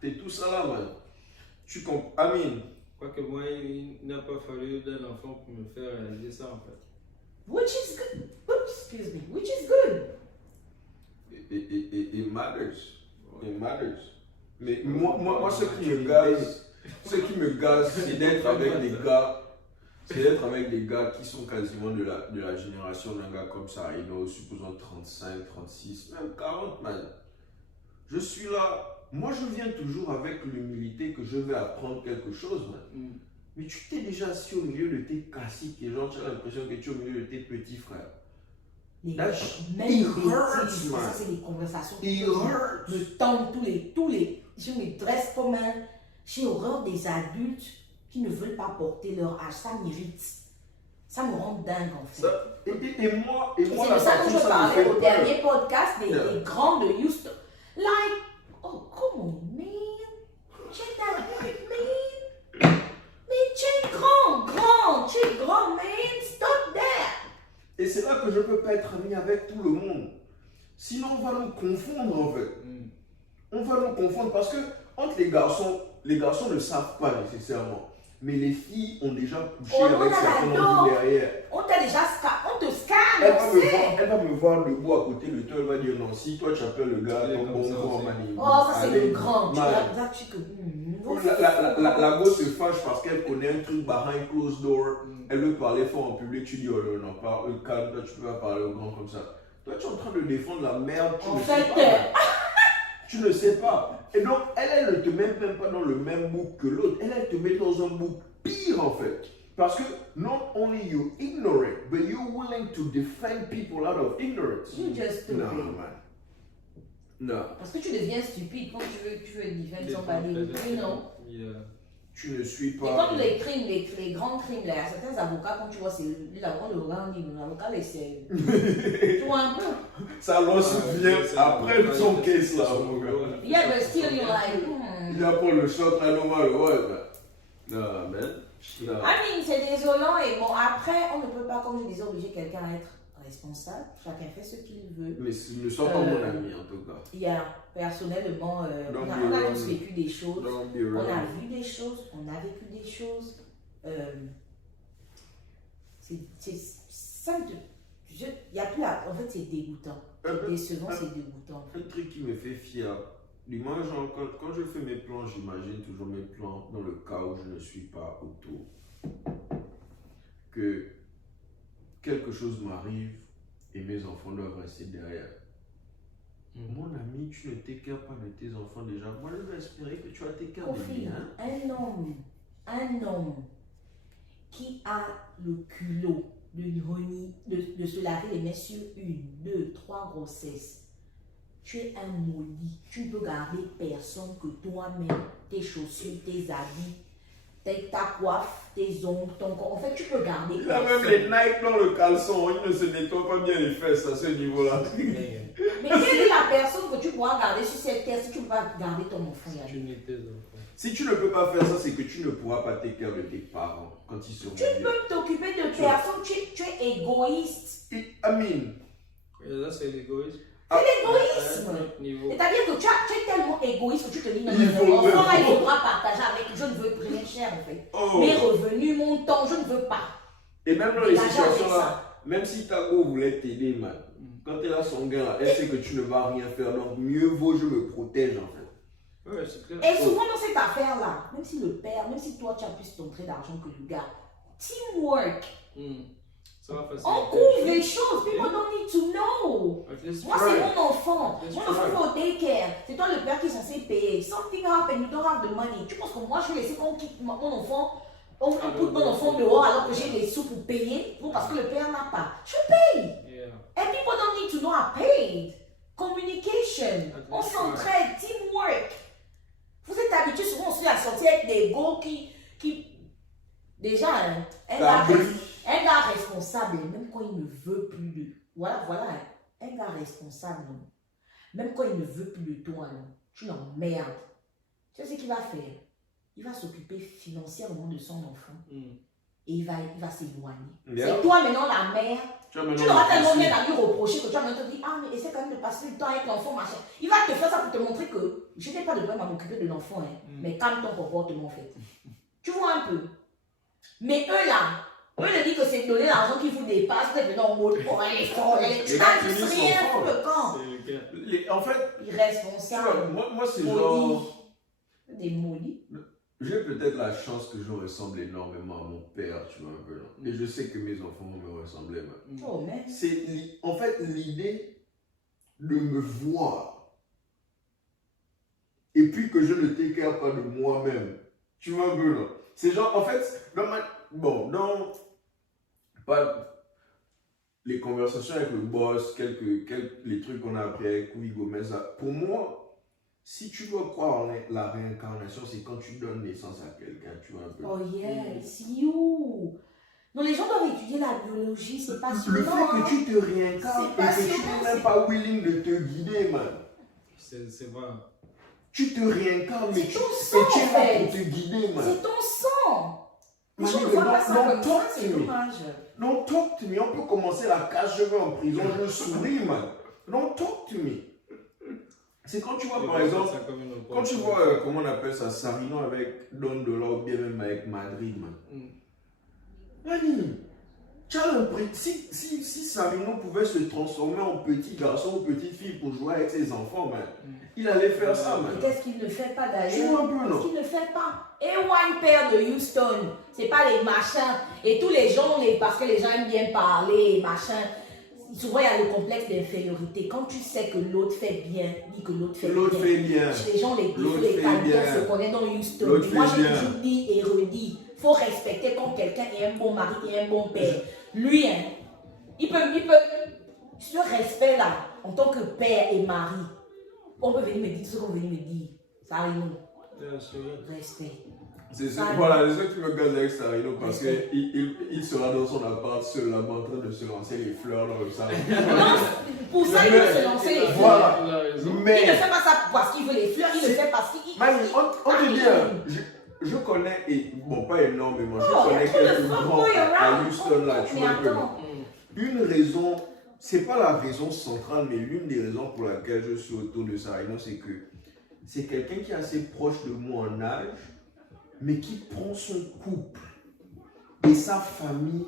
T'es tout ça là, man. Tu comprends. Amine. Quoique moi, il n'a pas fallu d'un enfant pour me faire réaliser ça en fait. Which is good. Oops, excuse me. Which is good. It matters. It matters. Mais moi, ce qui me gaze, c'est d'être avec des gars. C'est d'être avec des gars qui sont quasiment de la génération d'un gars comme ça, supposons 35, 36, même 40, man. Je suis là, moi je viens toujours avec l'humilité que je vais apprendre quelque chose, man. Mais tu t'es déjà assis au milieu de tes caciques et genre tu as l'impression que tu es au milieu de tes petits frères. Les That même it les hurts, bêtises, man. ça c'est des conversations It qui hurts. me tendent tous les, je me dresse comme un, j'ai horreur des adultes qui ne veulent pas porter leur âge, ça m'irrite, ça me rend dingue en fait. Et moi, C'est la de ça partie, que je ça me parlais fait au peur. dernier podcast des Yeah. grands de Houston, like, oh come on man, check that out man, mais tu es grand man, stop that. Et c'est là que je ne peux pas être ami avec tout le monde. Sinon, on va nous confondre en fait. On va nous confondre parce que entre les garçons ne savent pas nécessairement. Mais les filles ont déjà couché Oh, avec on a certains l'adore. hommes derrière. On t'a déjà on te scanne, Elle on sait. va me voir debout à côté de toi, elle va dire non, si toi tu appelles le gars, Elle est ton comme ça bon aussi. mani. Oh, ça c'est Allez, le grand. Tu man. regardes ça, tu que. La go se fâche parce qu'elle connaît un truc behind closed door. Elle veut parler fort en public. Tu dis, oh non, non, parle, calme, toi tu peux pas parler au grand comme ça. Toi tu es en train de défendre la merde. Tu En ne fait, sais pas. Tu ne sais pas. Et donc, elle ne te met même pas dans le même book que l'autre. Elle te met dans un book pire en fait. Parce que not only you ignorant, but you're willing to defend people out of ignorance. You just stupid. Non, man. Non. Parce que tu deviens stupide quand tu veux défendre somebody, you know. Tu ne suis Et pas. comme les crimes, les grands crimes, là, certains avocats, quand tu vois, c'est l'avocat de regard, dit, l'avocat, les sérieux. Tu vois un peu. Ça lance vient après son case là, mon gars. Yeah, but still, you're like, Il a pour le shot là, normal, ouais. Non, man. Non. I mean, c'est désolant et bon, après, on ne peut pas, comme je disais, obliger quelqu'un à être responsable. Chacun fait ce qu'il veut. Mais ne sois pas mon ami en tout cas. Il y a, personnellement, Don't on be a wrong. tous vécu des choses. Don't be On a wrong. vu des choses, on a vécu des choses. C'est ça, y a plus la... En fait, c'est dégoûtant. C'est décevant, c'est dégoûtant. Un truc qui me fait fier. Moi, genre, quand je fais mes plans, j'imagine toujours mes plans dans le cas où je ne suis pas autour. Que quelque chose m'arrive et mes enfants doivent rester derrière. Mon ami, tu ne t'écartes pas de tes enfants déjà. Moi, je vais espérer que tu vas t'écarter de bien. Un homme qui a le culot de se laver les mains sur 1, 2, 3 grossesses. Tu es un maudit. Tu ne peux garder personne que toi-même, tes chaussures, tes habits, ta coiffe, tes ongles, ton corps. En fait, tu peux garder Il a même les Nike dans le caleçon. Il ne se nettoie pas bien les fesses à ce niveau-là. Mais quelle est la personne que tu pourras garder sur cette terre si tu ne peux pas garder ton enfant? Si tu ne peux pas faire ça, c'est que tu ne pourras pas t'écarter de tes parents quand ils seront vieux. Tu peux t'occuper de personne. Tu es égoïste. Amine. Là, c'est l'égoïsme. C'est l'égoïsme. C'est-à-dire que tu es tellement égoïste que tu te dis non, l'enfant là, il faudra partager avec. Je ne veux rien cher en fait. Mes revenus, mon temps, je ne veux pas. Et même dans les situations là, même si ta go voulait t'aider, man, quand elle a son gain, elle sait que tu ne vas rien faire. Donc mieux vaut je me protège en fait. Ouais, c'est clair. Et souvent dans cette affaire là, même si le père, même si toi tu as plus d'entrée d'argent que le gars, teamwork. On couvre les choses. People don't need to know. Moi, c'est mon enfant. Mon enfant fait au daycare. C'est toi le père qui est censé payer. Something happen, you don't have the money. Tu penses que moi, je vais laisser qu'on quitte mon enfant, on pousse mon enfant dehors alors que j'ai les sous pour payer, parce que le père n'a pas. Je paye. And people don't need to know I paid. Communication. On s'entraide. Teamwork. Vous êtes habitués souvent aussi à sortir avec des go qui déjà, un gars responsable, même quand il ne veut plus de... Voilà, un gars responsable, non. Même quand il ne veut plus de toi, non, tu l'emmerdes. Tu sais ce qu'il va faire? Il va s'occuper financièrement de son enfant. Et il va s'éloigner. C'est toi maintenant la mère. Tu n'auras tellement rien à lui reprocher que tu vas maintenant te dire, ah mais essaie quand même de passer du temps avec l'enfant, machin. Il va te faire ça pour te montrer que je n'ai pas de problème à m'occuper de l'enfant, mais calme ton comportement en fait. Tu vois un peu? Mais eux là, eux ils disent que c'est donner l'argent qu'il vous dépasse, c'est maintenant en mode pour aller tu n'as juste rien pour le camp. En fait, irresponsable. Moi c'est genre. Des maudits. J'ai peut-être la chance que je ressemble énormément à mon père, tu vois un peu là. Et je sais que mes enfants vont me ressembler. Oh, mais... C'est en fait l'idée de me voir. Et puis que je ne t'écarte pas de moi-même. Tu vois un peu là. C'est genre, en fait, dans pas les conversations avec le boss, les trucs qu'on a appris avec Louis Gomez, pour moi, si tu dois croire en la réincarnation, c'est quand tu donnes naissance à quelqu'un, tu vois un peu. Oh yeah, it's you. Non, les gens doivent étudier la biologie, c'est passionnant. Le fait que tu te réincarnes et que tu n'es même pas willing de te guider, man. C'est vrai. Tu te réincarnes, mais tu es là pour te guider, man. C'est ton sang. Les gens ne voient pas ça comme ça, c'est dommage. Non, talk to me. On peut commencer la cache-cheveux en prison, je souris, man. Non, talk to me. C'est quand tu vois, par exemple, quand tu vois, comment on appelle ça, Sarino avec Don Dola ou bien même avec Madrid, man. Mani, tu as l'impression, si Sarino pouvait se transformer en petit garçon ou petite fille pour jouer avec ses enfants, man, il allait faire ça, man. Qu'est-ce qu'il ne fait pas d'ailleurs? Tu vois un peu, non? Qu'est-ce qu'il ne fait pas? Et one père de Houston, c'est pas les machins. Et tous les gens, parce que les gens aiment bien parler, machin. Souvent, il y a le complexe d'infériorité. Quand tu sais que l'autre fait bien, dis que l'autre fait bien. Les gens, les candidats se connaissent dans Houston. Moi, j'ai toujours dit et redit, il faut respecter quand quelqu'un est un bon mari et un bon père. Lui, il peut, ce respect-là, en tant que père et mari, on peut venir me dire ce qu'on veut me dire. Ça arrive. Respect. C'est ça, voilà, c'est ça que tu me gazes avec Sarino parce qu'il sera dans son appart seul là-bas en train de se lancer les fleurs dans le salon. Non, pour ça il veut se lancer les fleurs. Voilà. Mais il ne fait pas ça parce qu'il veut les fleurs, il le fait parce qu'il... On te dit, je connais, et bon pas énormément, je connais quelques grands à Houston là, tu vois un peu. Une raison, c'est pas la raison centrale, mais l'une des raisons pour laquelle je suis autour de Sarino, c'est que c'est quelqu'un qui est assez proche de moi en âge, mais qui prend son couple et sa famille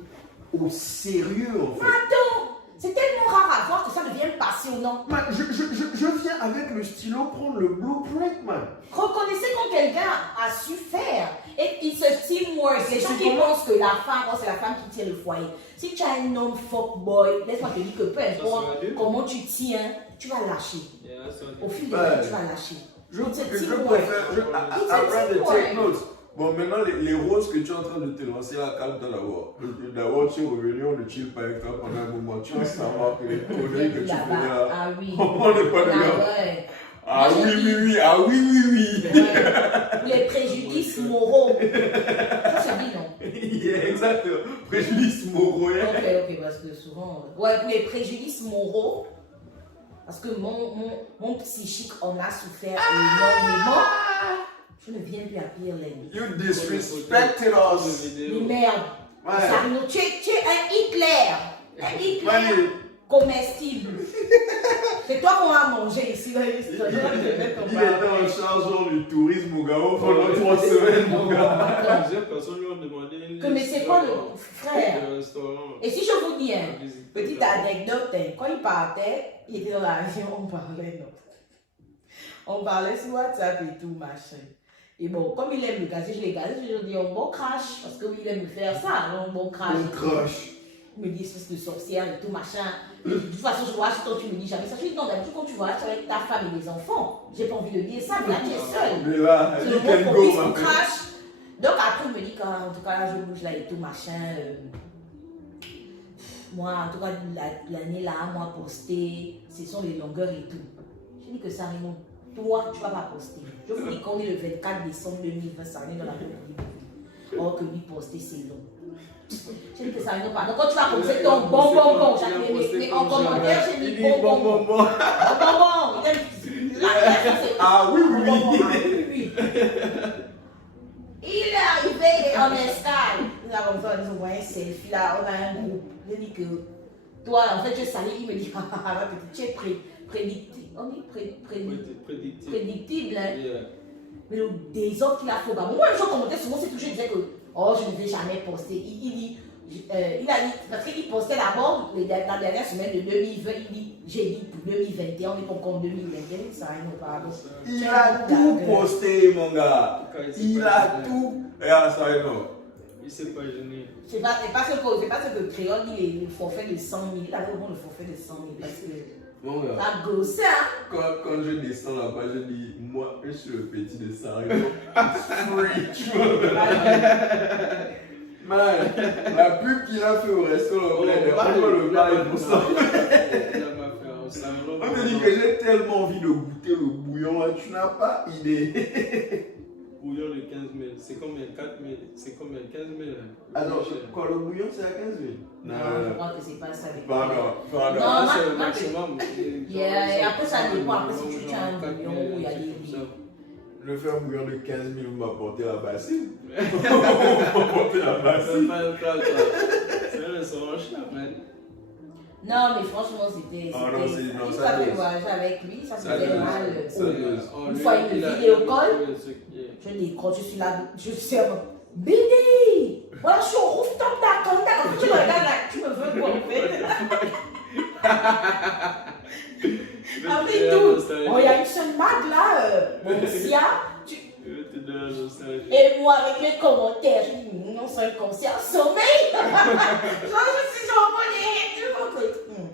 au sérieux en fait. Attends, C'est tellement rare à voir que ça devient passionnant. Man, je viens avec le stylo prendre le blueprint, man. Reconnaissez quand quelqu'un a su faire. Et it's a teamwork. Les gens qui pensent que la femme, c'est la femme qui tient le foyer. Si tu as un homme fuckboy, laisse-moi te dire que peu importe comment tu tiens, tu vas lâcher. Au fil du temps, tu vas lâcher. Je préfère apprendre de take notes. Bon, maintenant, les roses que tu es en train de te lancer là, calme-toi d'abord. D'abord, tu es revenu, on ne chill pas avec toi pendant un moment. Tu vas savoir que les conneries que tu fais là, ah oui. on n'est pas dedans. Ah moi, oui, ah oui. Ouais. Les préjudices moraux. Ça, c'est dit, non? Yeah, exactement. Préjudices moraux. Ok, parce que souvent. Ouais, pour les préjudices moraux, parce que mon psychique en a souffert énormément. Je ne viens plus à Pierre Laine. You disrespected us. Mais merde. Ouais. Tu es un Hitler. Un Hitler comestible. C'est toi qu'on va manger ici. Il était en charge du tourisme au Gabon pendant 3 semaines, mon gars. Plusieurs personnes lui ont demandé. Mais c'est pas le frère. Et si je vous dis, petite anecdote, quand il partait, il était dans l'avion, on parlait sur WhatsApp et tout, machin. Et bon, comme il aime le gazer, je l'ai gazé, je lui dis on bon crash, parce que oui, il aime faire ça, on bon crash. Bon crash. Il me dit espèce de sorcière et tout, machin. Et de toute façon, je vois, toi, tu me dis jamais ça. Je dis non, d'habitude, quand tu voyages avec ta femme et les enfants, j'ai pas envie de dire ça, mais là, tu es seul. Mais là, c'est le bon propice pour crash. Donc après, il me dit qu'en tout cas, là, je bouge là et tout, machin. Moi, en tout cas, l'année là, moi, posté, ce sont les longueurs et tout. Je dis que ça arrive. Toi, tu ne vas pas poster. Je vous dis qu'on est le 24 décembre 2020, ça arrive dans la République. Or que lui poster, c'est long. Je dis que ça arrive pas. Donc quand tu vas poster ton bon. Mais en commentaire, j'ai mis bon. Ah oui. Il est arrivé en escale. Nous avons fait un selfie là, on a un groupe. Je dis que toi, en fait, je salue, il me dit, tu es prédictible. On dit prédictible. Hein? Yeah. Mais des autres qu'il a fait. Moi, les gens commentaient souvent, c'est toujours, je disais que je ne vais jamais poster. Il a dit, parce qu'il postait d'abord la dernière semaine de 2020, il dit, j'ai dit pour 2021, on est pas encore en 2021, ça arrive pardon. Il a tout posté, mon gars. Il a tout. Ça arrive, non. Il s'est pas gêné. C'est pas ce que Créole dit, le forfait de 100 000. Il avait vraiment le forfait de 100 000 parce que. Bon, ça gosse, hein? Quand je descends là-bas, je dis, moi, je suis le petit de Sarajevo. Free, tu vois. Man, la pub qu'il a fait au resto, le bail pour ça. On me dit que j'ai tellement envie de goûter le bouillon là, tu n'as pas idée. Bouillon de 15 000, c'est combien? 4 000, c'est combien? 15 000? Alors, quand le bouillon c'est à 15 000? Non, je crois que c'est pas ça. Pardon. Non, c'est le maximum. Et après ça dépend, après si tu as un bouillon où il y a des... Le faire bouillon de 15 000 m'a porté la bassine. M'a porté la bassine. C'est un restaurant cher, man. Non, mais franchement, c'était. Non, ça ça voyager avec lui, ça faisait mal. Une Une fois, il me vidéo call. Je décroche, je suis là, je suis là. Bidi! Voilà, je suis au rooftop d'attendre. Tu me regardes là, tu me veux quoi en fait? Après tout, il y a une seule marque là, mon Sia. Et moi, avec les commentaires, je dis non, c'est inconscient, sommeil! Je suis en mode,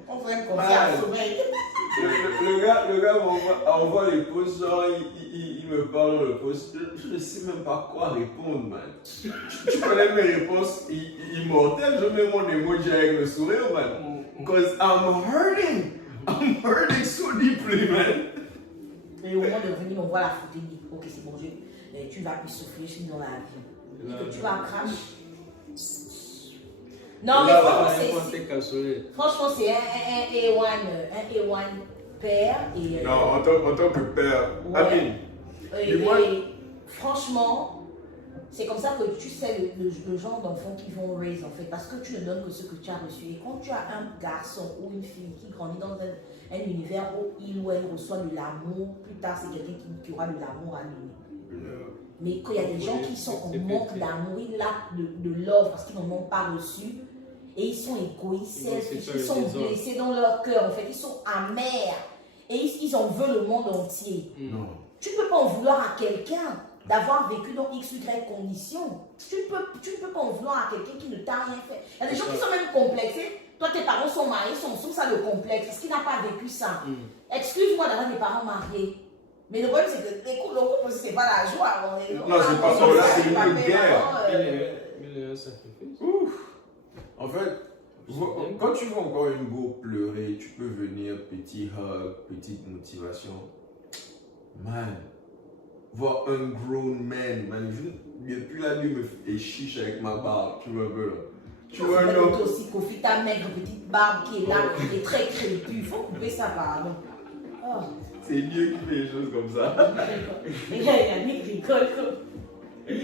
on fait inconscient, sommeil. Le gars m'envoie les posts, genre il me parle dans le post. Je ne sais même pas quoi répondre, man. Tu connais mes réponses immortelles, je mets mon emoji avec le sourire, man. Because I'm hurting so deeply, man. Et au moment de venir, on voit la photo, il dit ok, c'est bon, tu vas plus souffrir, je suis dans l'avion. Tu vas crash. Non, mais franchement, c'est un A1 père. Et, non, en tant que père. Ouais. Franchement, c'est comme ça que tu sais le genre d'enfants qui vont raise en fait. Parce que tu ne donnes que ce que tu as reçu. Et quand tu as un garçon ou une fille qui grandit dans un univers où il ou elle reçoit de l'amour, plus tard c'est quelqu'un qui aura de l'amour à lui. Mais quand il y a des gens qui sont en manque d'amour, ils laquent de love parce qu'ils n'en ont pas reçu. et ils sont égoïstes, Ils ils sont blessés dans leur cœur, en fait, ils sont amers et ils en veulent le monde entier. Non. Tu ne peux pas en vouloir à quelqu'un d'avoir vécu dans X, Y conditions. Tu ne peux pas en vouloir à quelqu'un qui ne t'a rien fait. Il y a des gens qui sont même complexés. Toi, tes parents sont mariés, sont ça le complexe, parce qu'il n'a pas vécu ça. Excuse-moi d'avoir des parents mariés. Mais le problème, c'est que les couples, c'est pas la joie. Non, c'est pas ça, c'est une guerre. Mais sacrifice. En fait, quand tu vois encore une go pleurer, tu peux venir, petit hug, petite motivation. Man, voir un grown man, depuis la nuit, me fait chiche avec ma barbe, tu vois un peu là. Tu vois un homme. aussi, Kofi, ta maigre petite barbe qui est là, qui est très crépue. Il faut couper ça, pardon. Oh. C'est Dieu qui fait les choses comme ça. Et là, Yannick rigole. Il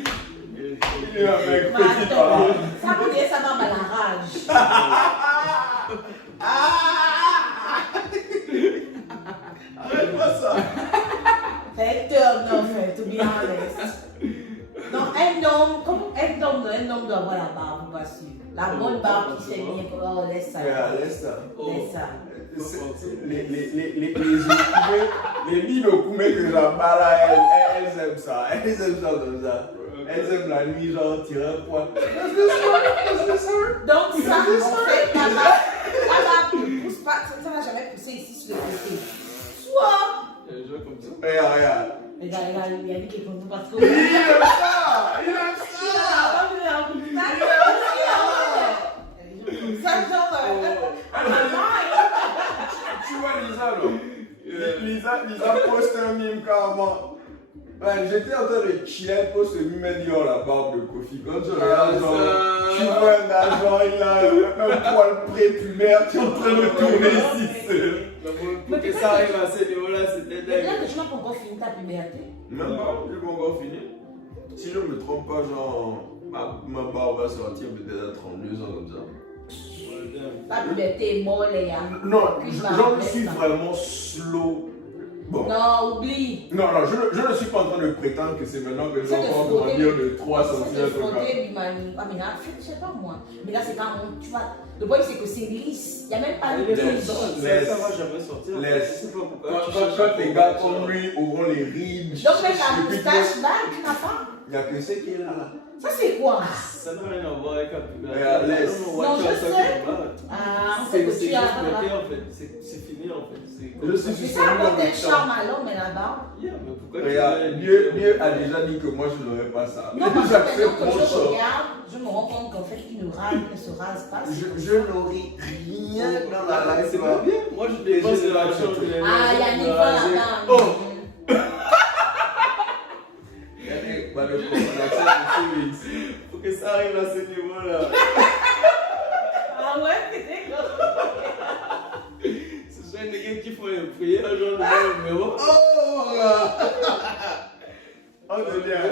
est avec petite barbe. Ça veut dire ça va mal à la rage. Arrête-moi ça. C'est turn off, to be honest. Non, un homme doit avoir la barbe, pas sûr. La bonne barbe qui s'est bien. Oh, laisse ça. Laisse ça. Laisse ça. Les billes au coumé que j'emballe là, elles aiment ça. Elles aiment ça comme ça. Elles aiment la nuit, genre tirer un poids. Donc, ça, en fait, la barbe ne pousse pas. Ça va jamais pousser ici sur le côté. Soit. Il y a des gens comme ça. Regarde. Regarde, il a dit qu'il est content parce que. Il aime ça. Il aime ça. Ça, genre. Tu vois Lisa, là. Lisa poste un mime carrément. Ouais, j'étais en train de chiller, elle poste le mime, elle dit oh la barbe de Kofi. Quand tu regardes, genre, tu vois un agent, il a un poil pré-pumaire, tu es en train de tourner ici seul. Pour que ça arrive à ce niveau-là, c'était Mais là dingue. que tu n'as pas encore fini ta puberté. Même pas, je n'ai pas encore fini. Si je ne me trompe pas, genre, ma barbe va sortir peut-être à 32 ans comme ça. Ta puberté est molle, les gars. Non, j'en suis vraiment slow. Bon. Non, oublie. Non, je ne suis pas en train de prétendre que c'est maintenant que C'est de j'entends frotter. grandir de 3 cm. C'est de frotter du mani. Ah, mais là, je sais pas moi. Mais là, c'est pas mon. Tu vois, le problème, c'est que c'est lisse. Il n'y a même pas de Laisse. Ça va jamais sortir. Laisse. Je sais pas pourquoi. Quand les gars comme lui auront les rides. Donc, même la moustache là, tu n'as pas. Il n'y a que ce qui est là. Ça, c'est quoi? Ça n'a rien à voir avec la puberté. Laisse. Non, je sais. Ah, on sait que tu as. En fait, c'est fini en fait. Je suis C'est sur ça, le apporter un même charme à l'homme, mais là-bas. Yeah, mais pourquoi Regarde, Dieu a déjà dit que moi je n'aurais pas ça. Non, parce que J'accepte maintenant que mon je sort. regarde, je me rends compte qu'en fait, il ne se rase pas. Je n'aurai rien dans la life. C'est pas bien. Moi je dépense de l'argent. Ah, Yannick, voilà. Oh. Faut que ça arrive à ce niveau-là. Ah ouais, c'est quoi? Ce sont des gars qui font une prière, genre le numéro. Oh, de bien.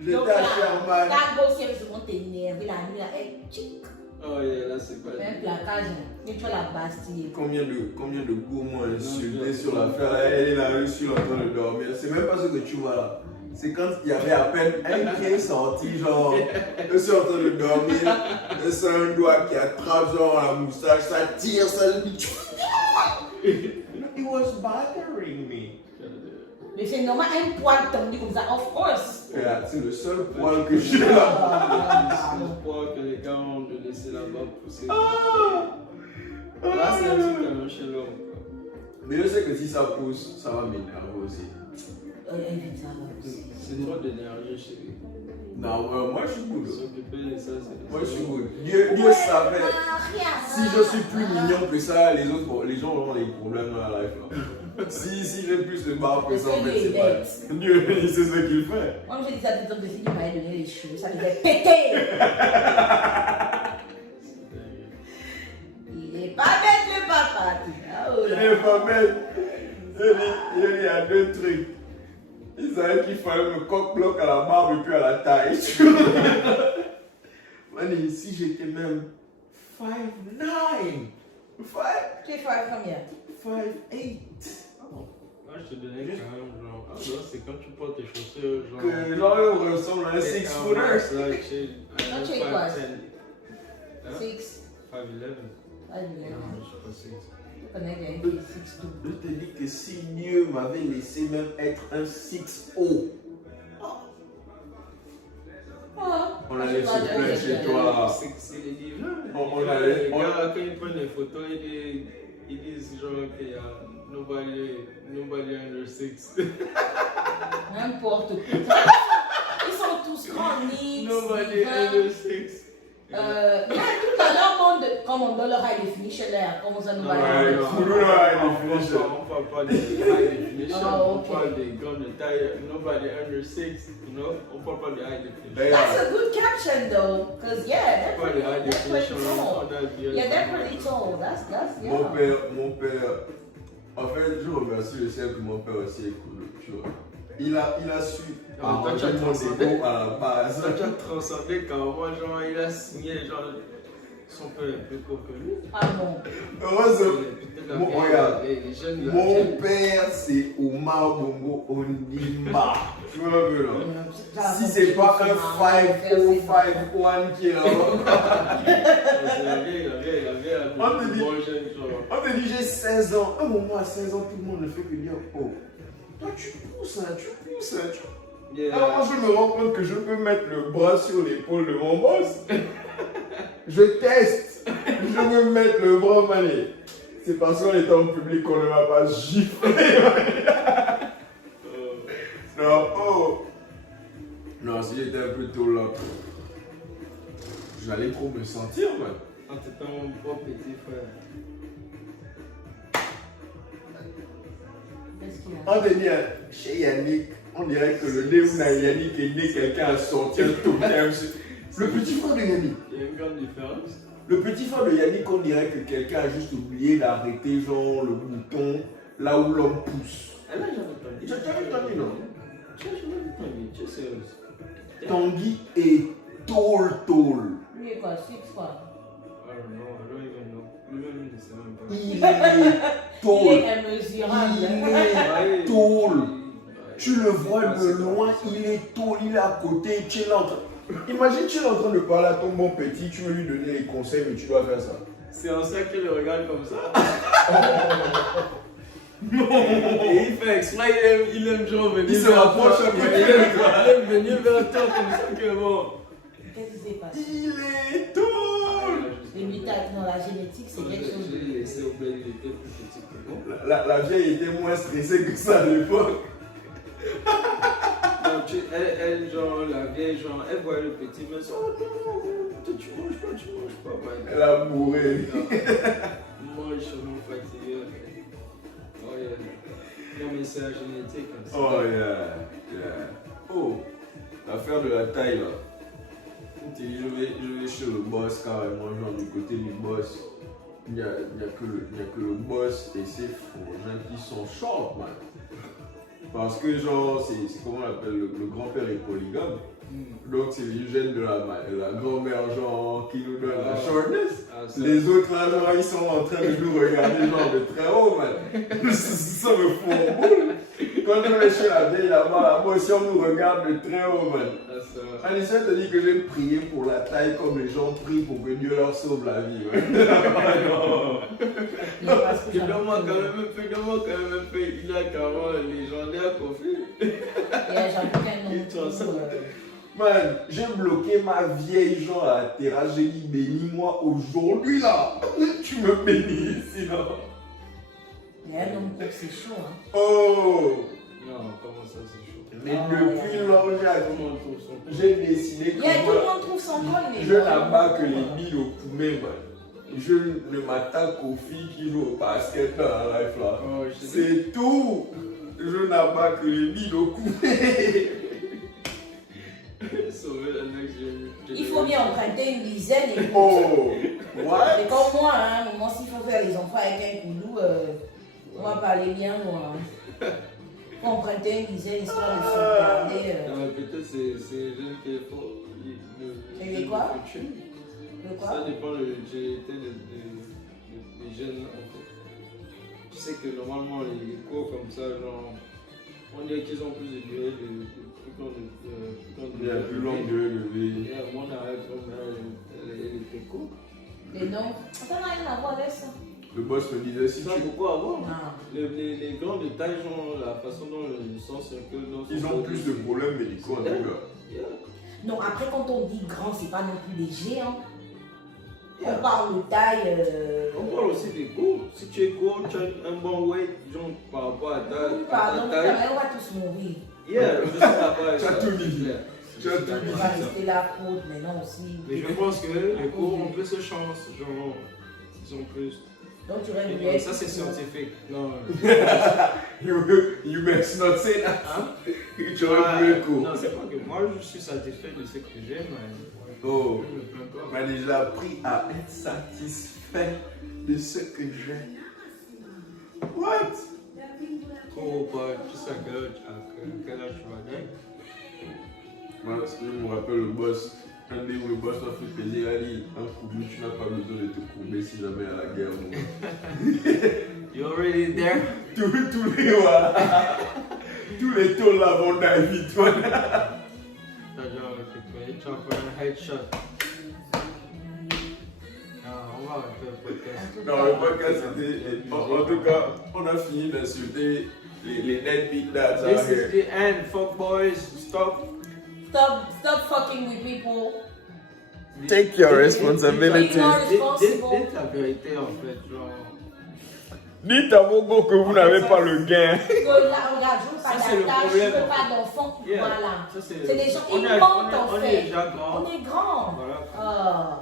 J'étais à Sherman. Ta grosse, elle se monte énervée la nuit, là, elle tchic. Oh yeah, là c'est pas. Fais un placage, et tu vois la Bastille. Combien de gourmands insultés sur l'affaire là, elle est là, je suis en train de dormir. C'est même pas ce que tu vois là. C'est quand il y avait à peine un qui est sorti, genre, je suis en train de dormir, c'est un doigt qui attrape genre la moustache, ça tire, ça le dit. It was bothering me. Mais c'est normal, un poil tendu comme ça, of course. Regarde, c'est le seul poil que j'ai là. C'est le poids que les gars ont de laisser là-bas pousser. Là c'est un truc à chez l'homme. Mais je sais que si ça pousse, ça va m'énerver aussi. C'est trop d'énergie chez lui. Non, moi je suis good. S'occuper de ça, c'est. Moi je suis good. Dieu savait. Si je suis plus mignon que ça, les gens auront des problèmes dans la life là. Si j'ai plus de barbe que ça, en fait, c'est pas. Dieu, il sait ce qu'il fait. Moi j'ai dit ça tout le temps, si tu m'avais donné les cheveux, ça devait péter. Il est pas bête le papa. Il est pas bête. Il y a deux trucs. Il savait qu'il fallait me coq-bloc à la barbe et puis à la taille. Mani, si j'étais même 5'9". Tu es faire combien? 5'8". Moi je te donnais quand même genre. Ah non, c'est quand tu portes tes chaussures genre. Que genre on ressemble à un 6-footer. Toi, tu es quoi? 6. 5'11". Ah, il est là. Non, je suis pas sûr. Je connais quelqu'un qui est 6'2". Je te dis que si Dieu m'avait laissé même être un 6O, on allait se plaindre chez toi. C'est les divins. On allait. Les gars, quand ils prennent des photos, ils disent genre qu'il y a nobody under 6. N'importe quoi. Ils sont tous grands, Nix, Nobody divins. under 6. Tout à l'heure, comme on donne le high definition là, comment ça nous va Ouais, aller? nous le high definition. On parle pas des high definition, Oh, on okay. parle des grands de taille. Nobody under 6, you know? On parle pas des high definition. That's a good caption though, because yeah, On parle des high they're pretty definition. tall. on a dit- Yeah, they're pretty tall. That's yeah. Mon père, en fait, je remercie le ciel que mon père aussi est cool, tu vois. Il a su Non, mais toi, tu as arranger mon transcendé. défaut à la base. Ça t'a transcendé quand moi, genre, il a signé, genre, son père est plus court que lui. Ah bon. Heureusement, Bon, regarde, les jeunes, là, mon père c'est Omar Bongo Ondimba. Tu vois un peu là. Si c'est pas un 5-0-5-1 qui est là-bas. On te dit- On te dit j'ai 16 ans. Un moment à 16 ans, tout le monde ne fait que dire oh, toi tu pousses, hein, tu pousses. Hein, tu... Alors moi je me rends compte que je peux mettre le bras sur l'épaule de mon boss. Je teste. Je veux mettre le bras mané. C'est parce qu'on est en public qu'on ne va pas gifler. Non, oh. Non, si j'étais un peu tôt là, j'allais trop me sentir, man. En tout cas, mon propre petit frère. Qu'est-ce qu'il a? On te dit, chez Yannick, on dirait que le nez de Yannick est né, quelqu'un a sorti un totem. Le petit frère de Yannick. Il y a une grande différence. Le petit frère de Yannick, on dirait que quelqu'un a juste oublié d'arrêter genre le bouton là où l'homme pousse. Elle n'a jamais entendu. Tu as jamais entendu, non? Tu as jamais entendu, tu es sérieuse. Tanguy est tôle. Lui est quoi? 6 quoi? Ah non, I don't even know. Lui-même, il ne sait même pas. Il est tôle. Il est immesurable. Il est tôle. Tu le vois de loin, il est tôle, il est à côté, tu es là en train. Imagine, tu es en train de parler à ton bon petit, tu veux lui donner des conseils, mais tu dois faire ça. C'est en ça qu'il le regarde comme ça. Et il fait exprès, il aime genre venir Il se vers rapproche toi. un peu. Il aime venir vers toi comme ça que bon. Qu'est-ce qui s'est passé? Il est tôle. Les mutations dans la génétique, c'est quelque chose. Je l'ai laissé au bled, il était plus petit que moi. La vieille était moins stressée que ça à l'époque. Donc, elle, genre, la vieille, genre, elle voit le petit, mais ça, oh, non, toi, tu manges pas, man. Elle a bourré. Moi, je suis vraiment fatigué. Oh, yeah. Non, mais c'est la génétique. Hein, c'est Oh pas- yeah. Oh, l'affaire de la taille là. Je vais chez le boss carrément, genre du côté du boss. Il n'y a que le boss et ses frangins qui sont short, man. Parce que genre, c'est comment on appelle, le grand-père est polygame. Donc c'est les gènes de la grand-mère genre qui nous donne la shortness. Ah, ça. Les autres là, genre, ils sont en train de nous regarder genre de très haut, man. Ça me fout en boule. Quand je vais chez la vieille là-bas, moi aussi on nous regarde de très haut, man. Ah, ça. Anissa te dit que je vais prier pour la taille comme les gens prient pour que Dieu leur sauve la vie. Ouais. Non. Fais-moi quand même un peu, il a carrément légendaire conflit. J'avoue qu'un nom. Man, j'ai bloqué ma vieille gens à la terrasse, j'ai dit bénis-moi aujourd'hui là. Tu me bénis sinon. Il y a un homme pour c'est chaud. Hein. Oh. Non, comment ça c'est chaud. Mais depuis lors, Comment on trouve son j'ai décidé que Tout le moi, monde trouve son compte. je n'abats que les billes au poulet, man. Je ne m'attaque aux filles qui jouent au basket dans la life là. Oh, je sais. C'est tout. Je n'abats que les billes au poulet. Sauver la next generation. Il faut bien emprunter une dizaine et Oh. What? c'est comme moi, hein, moment s'il faut faire les enfants avec un coulou, on va parler bien loin. Il faut emprunter une dizaine histoire de se garder. Non, mais peut-être c'est les jeunes qui font. C'est quoi? Le quoi? Ça dépend de la génétique des jeunes. Tu sais que normalement les cours comme ça, genre, on dirait qu'ils ont plus de durée Il y a plus longue durée de vie. Mon arrière-grand-mère, elle était courte. Les noms, ça n'a rien à voir avec ça. Le boss me disait si Ça, tu. pourquoi avant? Non. Les grands de taille, genre, la façon dont ils sont circulés dans Ils ont plus de problèmes médicaux en tout cas. Non, après, quand on dit grand, c'est pas non plus des géants. On parle de taille. On parle aussi des cours. Si tu es court, tu as un bon weight, genre, par rapport à Pardon, ta taille. mais on va tous mourir. Yeah, je suis d'accord avec Tu as ça. tout dit. Tu as tout On dit. va rester là, faute, mais non aussi. Mais je pense que les cours ont plus de chance, genre, ils ont plus. Donc tu rêves Et ça, c'est scientifique. Non. You best not say that. Hein? Tu aurais pu le coup. Non, c'est pas que moi, je suis satisfait de ce que j'ai, mais Oh. je ne me plains pas. Mais j'ai appris à être satisfait de ce que j'ai. What? Cours, tu sais à quel âge tu vas gagner. Moi, je me rappelle le boss. Un des où le boss m'a fait payer, il a dit un courbé, tu n'as pas besoin de te courber si jamais il y a la guerre. You already there? Tous les voilà. Tous les taux là vont d'avis, toi. T'as genre récupéré, tu vas faire un headshot. On va arrêter le podcast. Non, le podcast c'était. En tout cas, on a fini d'insulter les deadbeat dads out This is here. the end, fuck boys. Stop. Stop fucking with people. Take your responsibilities. Dites la vérité en fait, genre. Dites à vos gars que vous n'avez pas le gain. Regarde, je veux pas Ça, c'est le d'attache, je problème. veux pas d'enfants. Yeah. Voilà. Ça, C'est des gens, on ils est- mentent en on est fait. déjà grand. On est grand. Voilà.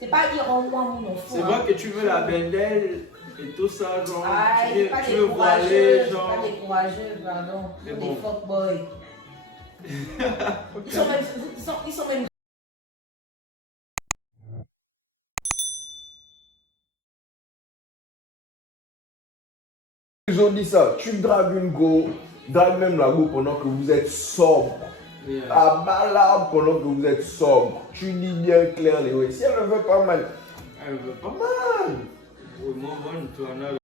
C'est pas dire rends-moi mon enfant. C'est vrai que tu veux la bendelle et tout ça, genre. Ah, tu c'est veux, pas tu des veux courageux, voiler, c'est genre. pas des courageux, pardon. Mais Des bon. fuckboys. Ils sont même Ils ont dit ça, tu dragues une go, drague même la go pendant que vous êtes sobre. Yeah. À balade pendant que vous êtes sobre. Tu dis bien clair les ouais. Si elle ne veut pas mal, Elle veut pas. man. We move on to another.